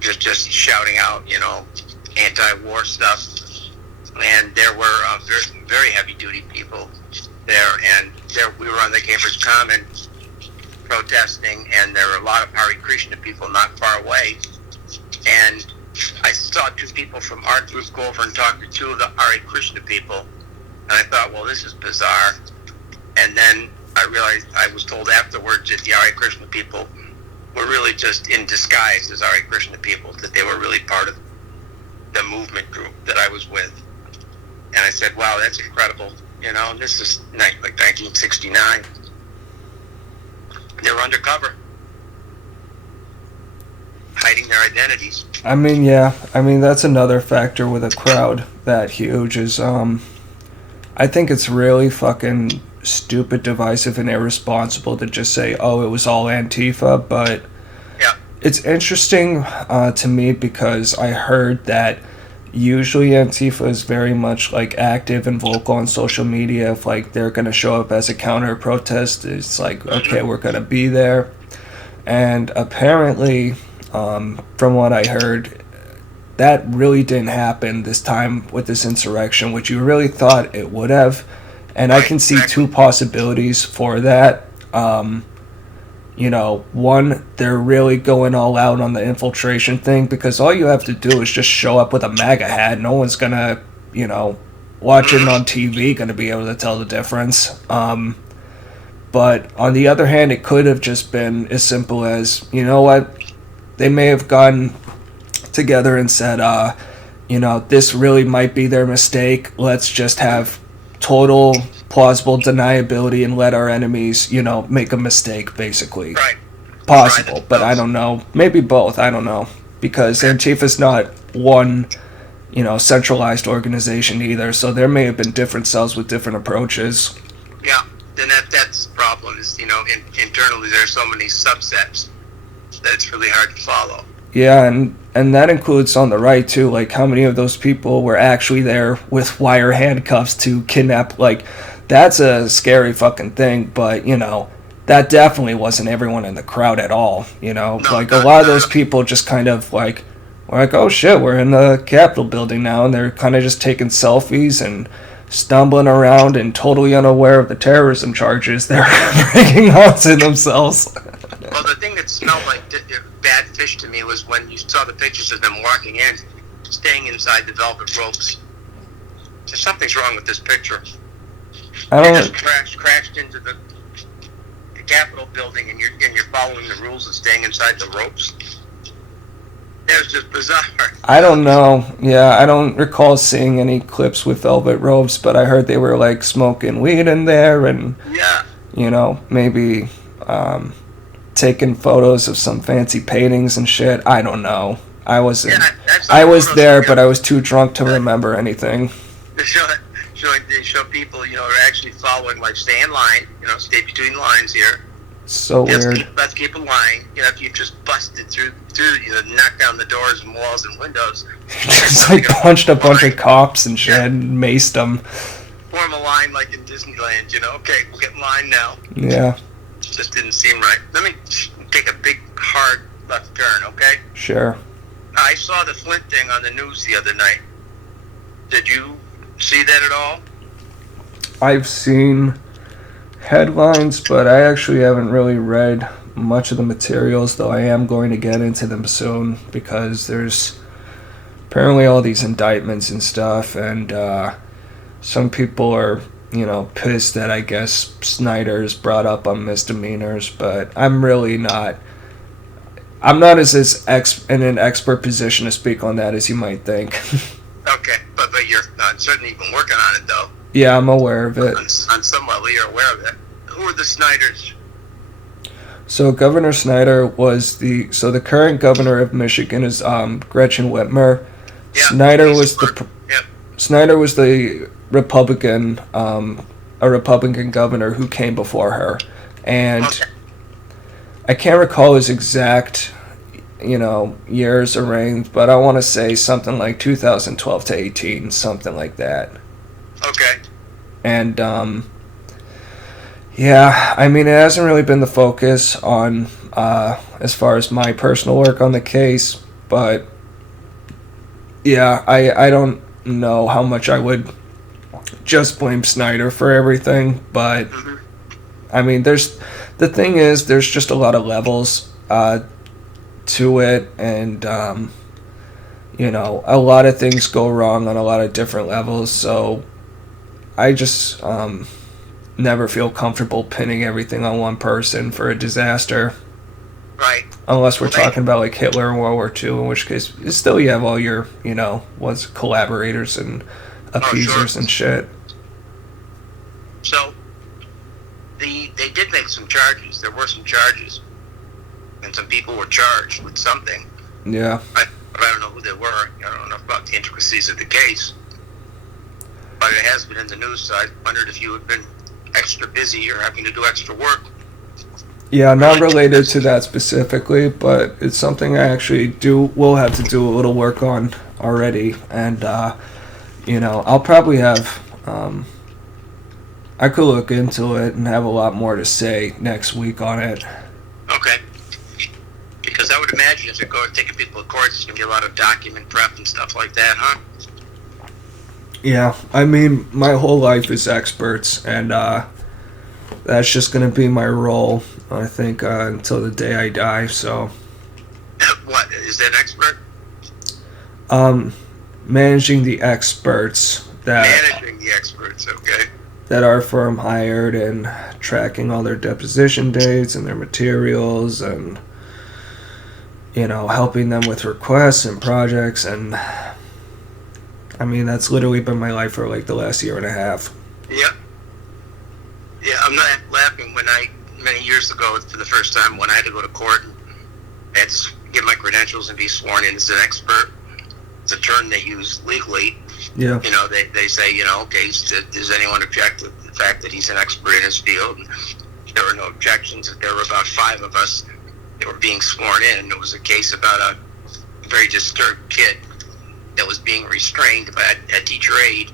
just shouting out, anti-war stuff. And there were very, very heavy-duty people there, and we were on the Cambridge Common protesting, and there were a lot of Hare Krishna people not far away. And I saw two people from our group go over and talk to two of the Hare Krishna people, and I thought, well, this is bizarre. And then I realized, I was told afterwards that the Hare Krishna people were really just in disguise as Hare Krishna people, that they were really part of the movement group that I was with. And I said, wow, that's incredible. This is like 1969. They were undercover. hiding their identities. I mean, yeah. I mean, that's another factor with a crowd that huge is, I think it's really fucking stupid, divisive, and irresponsible to just say, oh, it was all Antifa, but Yeah. it's interesting to me because I heard that usually Antifa is very much like active and vocal on social media. If like they're gonna show up as a counter protest, it's like, okay, we're gonna be there. And apparently, from what I heard, that really didn't happen this time with this insurrection, which you really thought it would have. And I can see two possibilities for that. You know, one, they're really going all out on the infiltration thing because all you have to do is just show up with a MAGA hat. No one's gonna, you know, watching on TV gonna be able to tell the difference. But on the other hand, it could have just been as simple as, you know what, they may have gotten together and said, you know, this really might be their mistake. Let's just have total plausible deniability and let our enemies, you know, make a mistake, basically. Right. Possible, but I don't know. Maybe both, I don't know. Because Antifa's not one, you know, centralized organization either, so there may have been different cells with different approaches. Yeah, then that's the problem is, you know, internally there's so many subsets that it's really hard to follow. Yeah, and that includes on the right too, like how many of those people were actually there with wire handcuffs to kidnap, like that's a scary fucking thing, but you know, that definitely wasn't everyone in the crowd at all, you know, No, like a lot of those people just kind of like, were like, oh shit, we're in the Capitol building now, and they're kind of just taking selfies and stumbling around and totally unaware of the terrorism charges they're bringing onto themselves. Well, the thing that smelled like bad fish to me was when you saw the pictures of them walking in, staying inside the velvet ropes. So something's wrong with this picture. I You don't. just crashed into the Capitol building, and you're following the rules and staying inside the ropes. It was just bizarre. I don't know. Yeah, I don't recall seeing any clips with velvet ropes, but I heard they were like smoking weed in there, and Yeah. you know, maybe taking photos of some fancy paintings and shit. I don't know. I wasn't. Yeah, that's I was photos there, of- but I was too drunk to remember anything. They show people, you know, are actually following, like, stay in line, you know, stay between lines here. So weird. Let's keep a line. You know, if you just busted through, you know, knocked down the doors and walls and windows. Just like punched a bunch of cops and shit and maced them. Form a line like in Disneyland, you know. Okay, we'll get in line now. Yeah, Just didn't seem right. Let me take a big, hard left turn, okay? sure. I saw the Flint thing on the news the other night. Did you see that at all? I've seen headlines, but I actually haven't really read much of the materials, though I am going to get into them soon because there's apparently all these indictments and stuff, and some people are, you know, pissed that I guess Snyders brought up on misdemeanors, but I'm really not. I'm not as in an expert position to speak on that as you might think. Okay, but you're certainly been working on it, though. Yeah, I'm aware of it. On some level, you're aware of it. Who are the Snyders? So Governor Snyder was the current governor of Michigan is Gretchen Whitmer. Yeah, Snyder was the Yep. Snyder was the Republican a Republican governor who came before her, and Okay. I can't recall his exact, you know, years of reign, but I want to say something like 2012 to 18, something like that. Okay. And yeah, I mean, it hasn't really been the focus on as far as my personal work on the case, but yeah, I don't know how much I would just blame Snyder for everything, but Mm-hmm. I mean, the thing is, there's just a lot of levels to it, and you know, a lot of things go wrong on a lot of different levels, so I just never feel comfortable pinning everything on one person for a disaster. Right. Unless we're Okay. talking about like Hitler and World War II, in which case still you have all your, you know, collaborators and appeasers sure. and shit. So, they did make some charges. There were some charges, and some people were charged with something. I don't know who they were. I don't know about the intricacies of the case. But it has been in the news, so I wondered if you had been extra busy or having to do extra work. Yeah, not related to that specifically, but it's something I actually will have to do a little work on already. And, I'll probably have, I could look into it and have a lot more to say next week on it. Okay. Because I would imagine if you're taking people to court, there's going to be a lot of document prep and stuff like that, huh? Yeah, I mean, my whole life is experts, and that's just going to be my role, I think, until the day I die, so... What? Is that expert? Managing the experts Managing the experts, okay. That our firm hired, and tracking all their deposition dates and their materials, and, helping them with requests and projects, and... I mean, that's literally been my life for, the last year and a half. Yep. Yeah, I'm not laughing. Many years ago, for the first time, when I had to go to court, I had to get my credentials and be sworn in as an expert. It's a term they use legally. Yeah. They say, okay, does anyone object to the fact that he's an expert in his field? And there were no objections. There were about 5 of us that were being sworn in. It was a case about a very disturbed kid that was being restrained by a teacher aide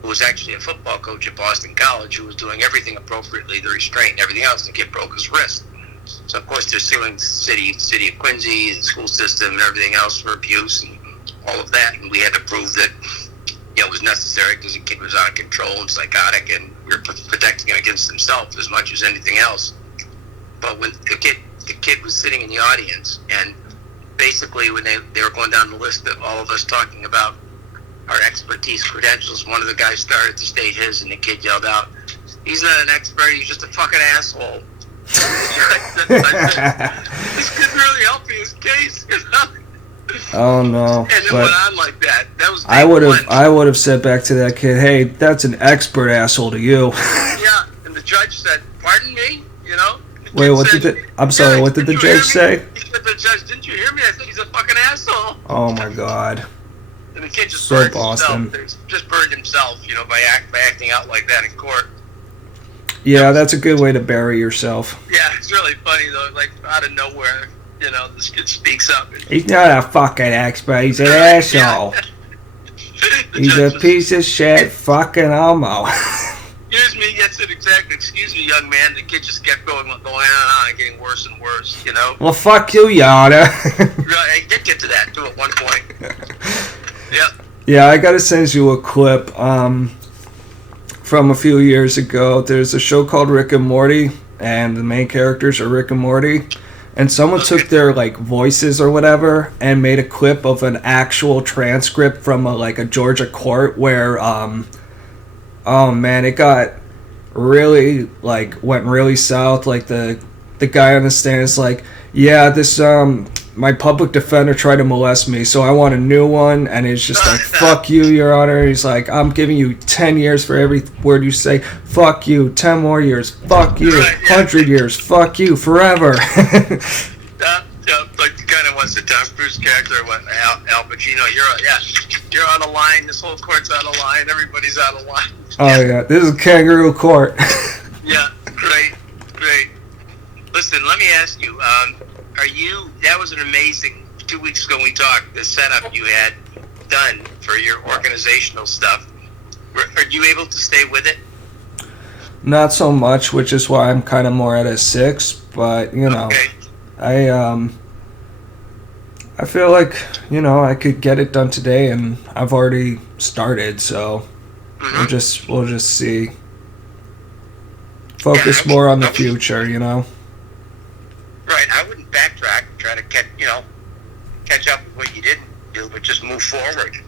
who was actually a football coach at Boston College, who was doing everything appropriately to restrain and everything else. The kid broke his wrist. So, of course, they're suing the city of Quincy, the school system, and everything else for abuse and all of that. And we had to prove that it was necessary because the kid was out of control and psychotic, and we were protecting him against himself as much as anything else. But when the kid was sitting in the audience, and basically when they were going down the list of all of us talking about our expertise credentials, one of the guys started to state his, and the kid yelled out, "He's not an expert, he's just a fucking asshole." This kid's really helping his case, Oh no! And it went on like that. That was I would have said back to that kid, "Hey, that's an expert asshole to you." Yeah, and the judge said, "Pardon me," Wait, what did the judge say? He said to the judge, "Didn't you hear me? I think he's a fucking asshole." Oh my god. And the kid just So burned Boston. himself. Just burned himself, by acting out like that in court. Yeah, that's a good way to bury yourself. Yeah, it's really funny though. Like out of nowhere, this kid speaks up. He's not a fucking expert. He's an asshole. He's a piece of shit fucking homo. Excuse me, yes, exactly. Excuse me, young man. The kid just kept going on and on, and getting worse and worse. Well, fuck you, Yana. Right, I did get to that too at one point. Yep. Yeah, I gotta send you a clip from a few years ago. There's a show called Rick and Morty, and the main characters are Rick and Morty. And someone took their voices or whatever and made a clip of an actual transcript from a Georgia court where oh man, it got really went really south. The guy on the stand is like, "Yeah, this my public defender tried to molest me, so I want a new one." And it's just like, "Fuck you, Your Honor." He's like, "I'm giving you 10 years for every word you say. Fuck you, 10 more years. Fuck you, 100 years. Fuck you, forever." Like the guy that wants the Tom Cruise character, Al Pacino. You're on the line. This whole court's on the line. Everybody's on the line. Oh yeah, this is kangaroo court. Yeah, great. Listen, let me ask you, that was an amazing, 2 weeks ago we talked, the setup you had done for your organizational stuff. Are you able to stay with it? Not so much, which is why I'm kind of more at a 6, but, Okay. I feel like, I could get it done today, and I've already started, so we'll just see. Focus more on the future, Right, I wouldn't backtrack, try to catch up with what you didn't do, but just move forward.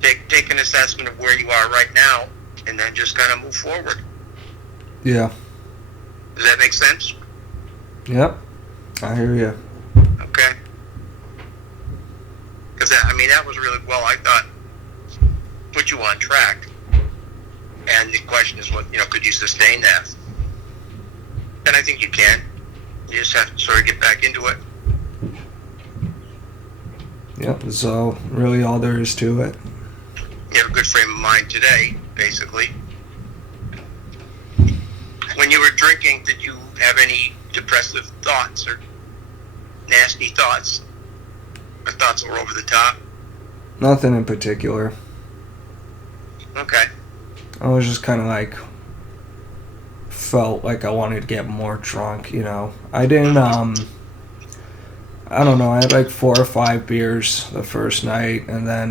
Take an assessment of where you are right now, and then just kind of move forward. Yeah. Does that make sense? Yep, I hear you. Okay. Because, that was really, I thought, put you on track. And the question is, could you sustain that? And I think you can. You just have to sort of get back into it. Yep, that's really all there is to it. You have a good frame of mind today, basically. When you were drinking, did you have any depressive thoughts or nasty thoughts? Or thoughts that were over the top? Nothing in particular. Okay. I was just kind of like, felt like I wanted to get more drunk, you know. I didn't, I don't know, I had like 4 or 5 beers the first night, and then,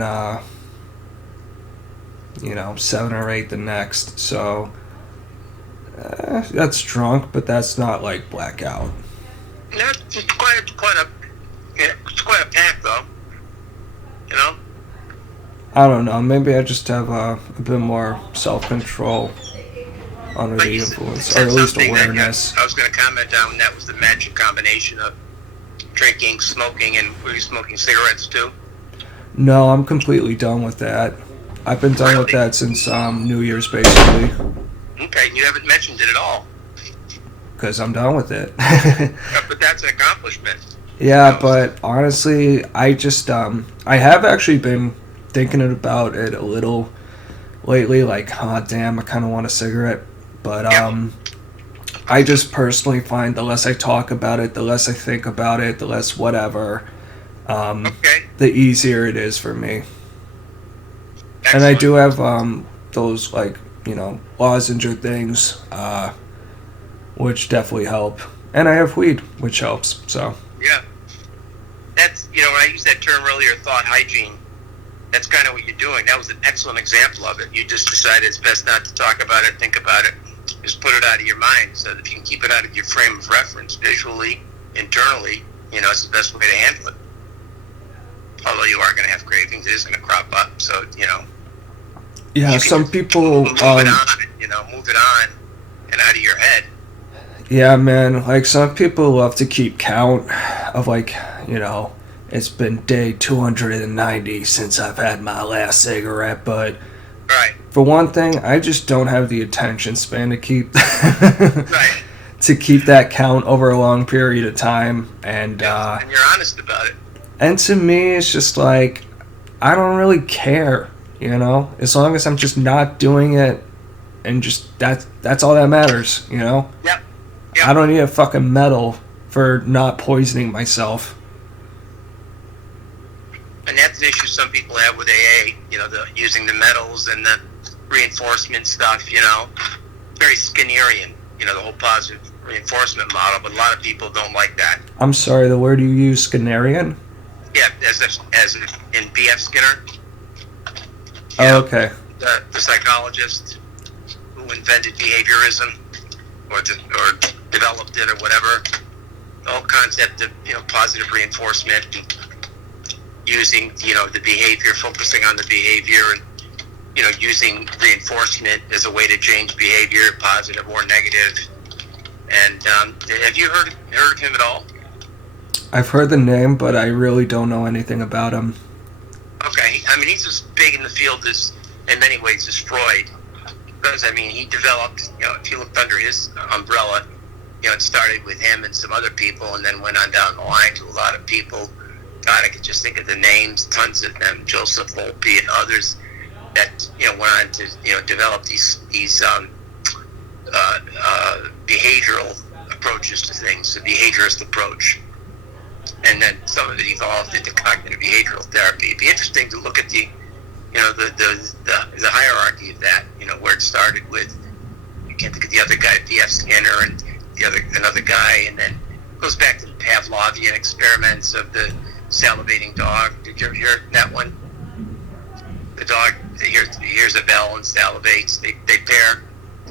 7 or 8 the next, so, that's drunk, but that's not like blackout. Yeah, it's quite a pack, though. You know? I don't know, maybe I just have a bit more self-control under But the you influence, said or at least something that, awareness. I was going to comment on, that was the magic combination of drinking, smoking, and were you smoking cigarettes too? No, I'm completely done with that. I've been done with Really? that since New Year's, basically, Okay, and you haven't mentioned it at all. because I'm done with it. But that's an accomplishment. Yeah, but honestly, I just, I have actually been thinking about it a little lately, like, oh, damn, I kind of want a cigarette, but, I just personally find the less I talk about it, the less I think about it, the less whatever, Okay. the easier it is for me. Excellent. And I do have, those, like, lozenge things, which definitely help. And I have weed, which helps, so. Yeah. That's, when I used that term earlier, thought hygiene, that's kind of what you're doing. That was an excellent example of it. You just decided it's best not to talk about it, think about it. Just put it out of your mind, so that if you can keep it out of your frame of reference, visually, internally, it's the best way to handle it. Although you are going to have cravings, it is going to crop up, so, Yeah, some people, move it on, move it on and out of your head. Yeah, man, like, some people love to keep count of, like, it's been day 290 since I've had my last cigarette, but Right. for one thing, I just don't have the attention span to keep Right. to keep that count over a long period of time, and And you're honest about it. and to me, it's just like, I don't really care, as long as I'm just not doing it, and just that's all that matters, Yep. Yep. I don't need a fucking medal for not poisoning myself. And that's an issue some people have with AA, using the medals and the reinforcement stuff, very Skinnerian, the whole positive reinforcement model, but a lot of people don't like that. I'm sorry, the word you use, Skinnerian? Yeah, as in B.F. Skinner. Oh, okay. The psychologist who invented behaviorism or developed it or whatever. The whole concept of, positive reinforcement and using, the behavior, focusing on the behavior, and, using reinforcement as a way to change behavior, positive or negative. And have you heard of him at all? I've heard the name, but I really don't know anything about him. Okay, I mean, he's as big in the field as, in many ways, as Freud. Because, he developed, if you looked under his umbrella, it started with him and some other people, and then went on down the line to a lot of people. God, I could just think of the names, tons of them, Joseph Volpe and others that, went on to, develop these behavioral approaches to things, the behaviorist approach. And then some of it evolved into cognitive behavioral therapy. It'd be interesting to look at the hierarchy of that, where it started with, you can't think of the other guy, B.F. Skinner, and another guy, and then it goes back to the Pavlovian experiments of the salivating dog. Did you ever hear that one? The dog hears a bell and salivates. They pair.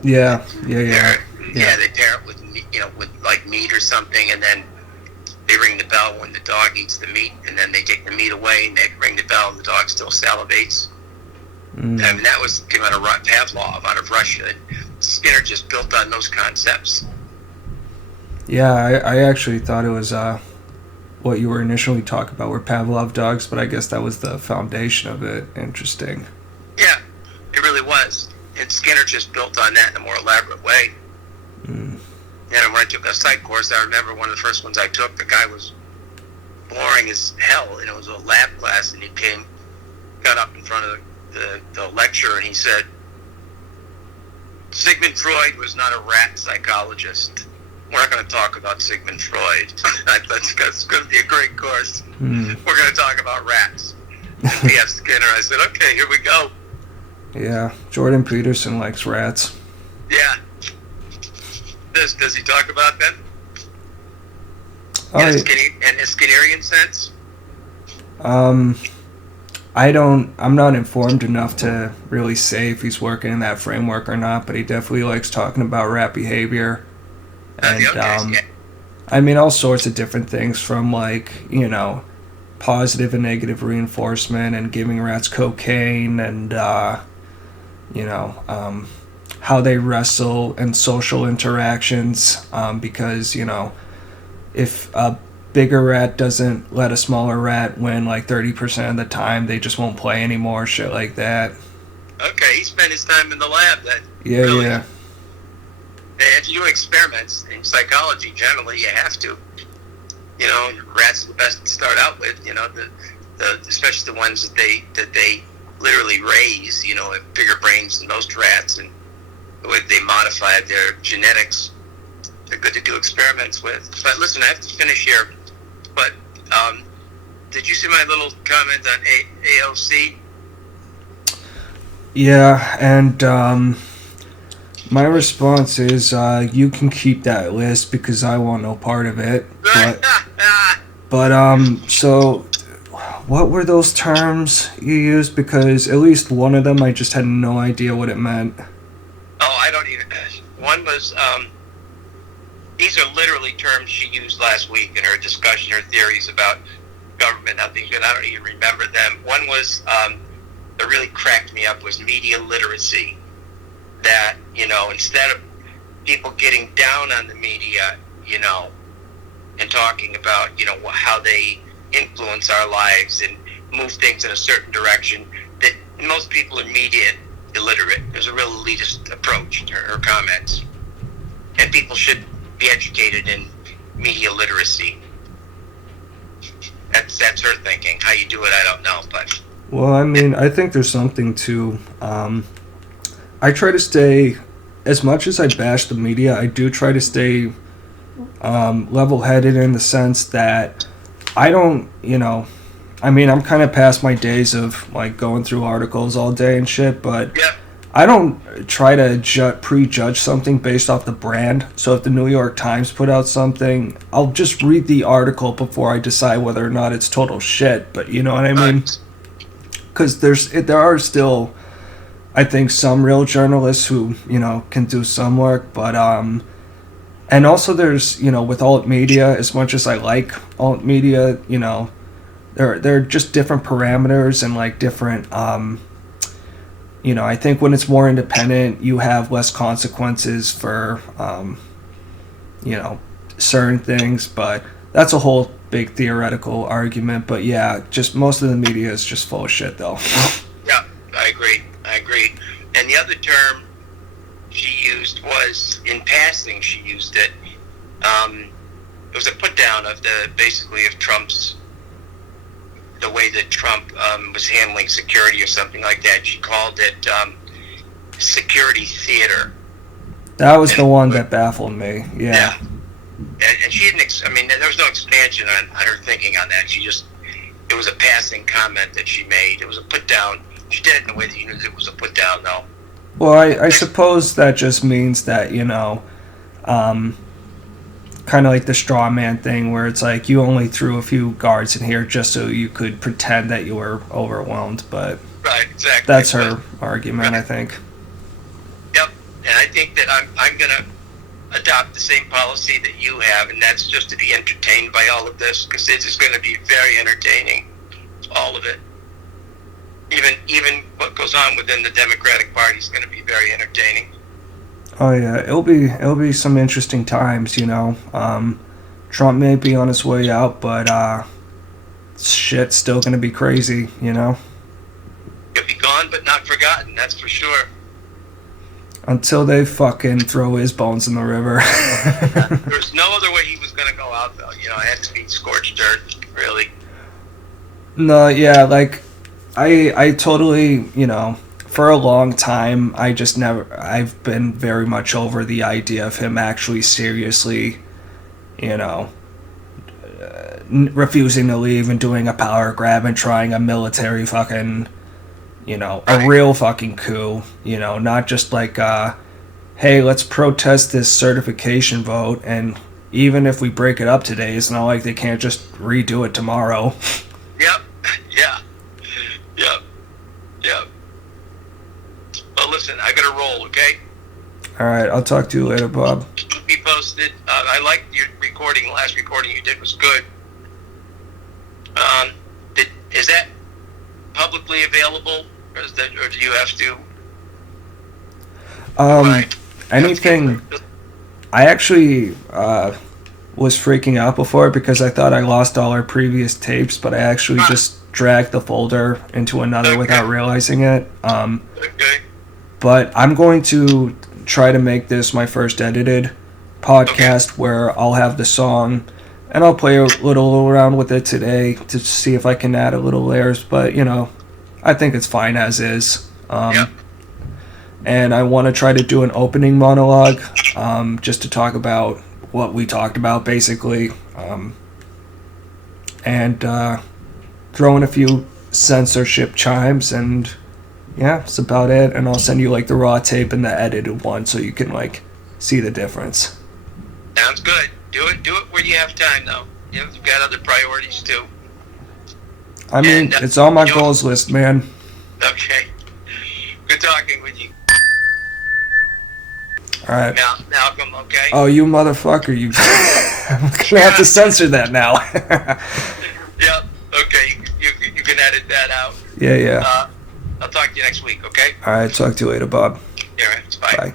Yeah. They pair it with with like meat or something, and then they ring the bell when the dog eats the meat, and then they take the meat away and they ring the bell, and the dog still salivates. That came out of Pavlov, out of Russia. And Skinner just built on those concepts. Yeah, I actually thought it was what you were initially talking about were Pavlov dogs, but I guess that was the foundation of it. Interesting. Yeah, it really was. And Skinner just built on that in a more elaborate way. And when I took a psych course, I remember one of the first ones I took, the guy was boring as hell, and it was a lab class, and he got up in front of the lecturer, and he said, Sigmund Freud was not a rat psychologist. We're not going to talk about Sigmund Freud. That's going to be a great course. We're going to talk about rats. P.F. Skinner. I said, okay, here we go. Yeah, Jordan Peterson likes rats. Yeah. Does he talk about them? In a Skinnerian sense? I'm not informed enough to really say if he's working in that framework or not, but he definitely likes talking about rat behavior. And, I mean, all sorts of different things from, like, you know, positive and negative reinforcement and giving rats cocaine and, you know, how they wrestle and social interactions, because, you know, if a bigger rat doesn't let a smaller rat win like 30% of the time, they just won't play anymore, shit like that. Okay, he spent his time in the lab then. Yeah, really. Yeah. If you're doing experiments in psychology, generally you have to. You know, rats are the best to start out with. You know, especially the ones that they literally raise. You know, have bigger brains than most rats, and the way they modify their genetics, they're good to do experiments with. But listen, I have to finish here. But did you see my little comment on AOC? Yeah, and my response is you can keep that list because I want no part of it. But so what were those terms you used? Because at least one of them I just had no idea what it meant. Oh, I don't even. One was, these are literally terms she used last week in her discussion, her theories about government. I don't even remember them. One was, that really cracked me up, was media literacy. That, you know, instead of people getting down on the media, you know, and talking about, you know, how they influence our lives and move things in a certain direction, that most people are media illiterate. There's a real elitist approach to her comments. And people should be educated in media literacy. That's her thinking. How you do it, I don't know, but... Well, I mean, I think there's something to... I try to stay... As much as I bash the media, I do try to stay level-headed in the sense that I don't, you know... I mean, I'm kind of past my days of, like, going through articles all day and shit, but... Yeah. I don't try to prejudge something based off the brand. So if the New York Times put out something, I'll just read the article before I decide whether or not it's total shit. But you know what I mean? Because there are still, I think, some real journalists who, you know, can do some work. But and also there's, you know, with alt media, as much as I like alt media, you know, there are just different parameters and like different. You know, I think when it's more independent, you have less consequences for, you know, certain things. But that's a whole big theoretical argument. But yeah, just most of the media is just full of shit, though. Yeah, I agree. And the other term she used was, in passing, she used it. It was a put down of of Trump's. The way that Trump was handling security or something like that. She called it security theater. That was the one that baffled me, yeah. And she didn't, there was no expansion on her thinking on that. It was a passing comment that she made. It was a put down. She did it in a way that you knew it was a put down, though. Well, I suppose that just means that, you know, kind of like the straw man thing where it's like you only threw a few guards in here just so you could pretend that you were overwhelmed, but right, exactly. That's her argument, right. I think. Yep, and I think that I'm going to adopt the same policy that you have, and that's just to be entertained by all of this, because it is going to be very entertaining, all of it. Even what goes on within the Democratic Party is going to be very entertaining. Oh yeah, it'll be some interesting times, you know. Trump may be on his way out, but shit's still gonna be crazy, you know. He'll be gone, but not forgotten. That's for sure. Until they fucking throw his bones in the river. There's no other way he was gonna go out, though. You know, it had to be scorched earth, really. No, yeah, like I totally, for a long time I've been very much over the idea of him actually seriously, you know, refusing to leave and doing a power grab and trying a military fucking, a real fucking coup, not just like, hey, let's protest this certification vote, and even if we break it up today, it's not like they can't just redo it tomorrow. Yep. Yeah. Yep. Yep. Well, listen, I gotta roll, okay? Alright, I'll talk to you later, Bob. Keep me posted. I liked your recording. The last recording you did was good. Is that publicly available, or do you have to? Anything. I actually was freaking out before because I thought I lost all our previous tapes, but I actually just dragged the folder into another without realizing it. Okay. But I'm going to try to make this my first edited podcast where I'll have the song and I'll play a little around with it today to see if I can add a little layers, but I think it's fine as is. And I want to try to do an opening monologue, just to talk about what we talked about basically, and throw in a few censorship chimes, and yeah, that's about it. And I'll send you like the raw tape and the edited one so you can like see the difference. Sounds good. Do it when you have time, though. You've got other priorities too. I mean, it's on my goals list, man. Okay. Good talking with you. Alright. Malcom, okay? Oh, you motherfucker, you... I'm gonna have to censor that now. Yep, okay, you can edit that out. Yeah. I'll talk to you next week, okay? Alright, talk to you later, Bob. Yeah, right. Bye. Bye.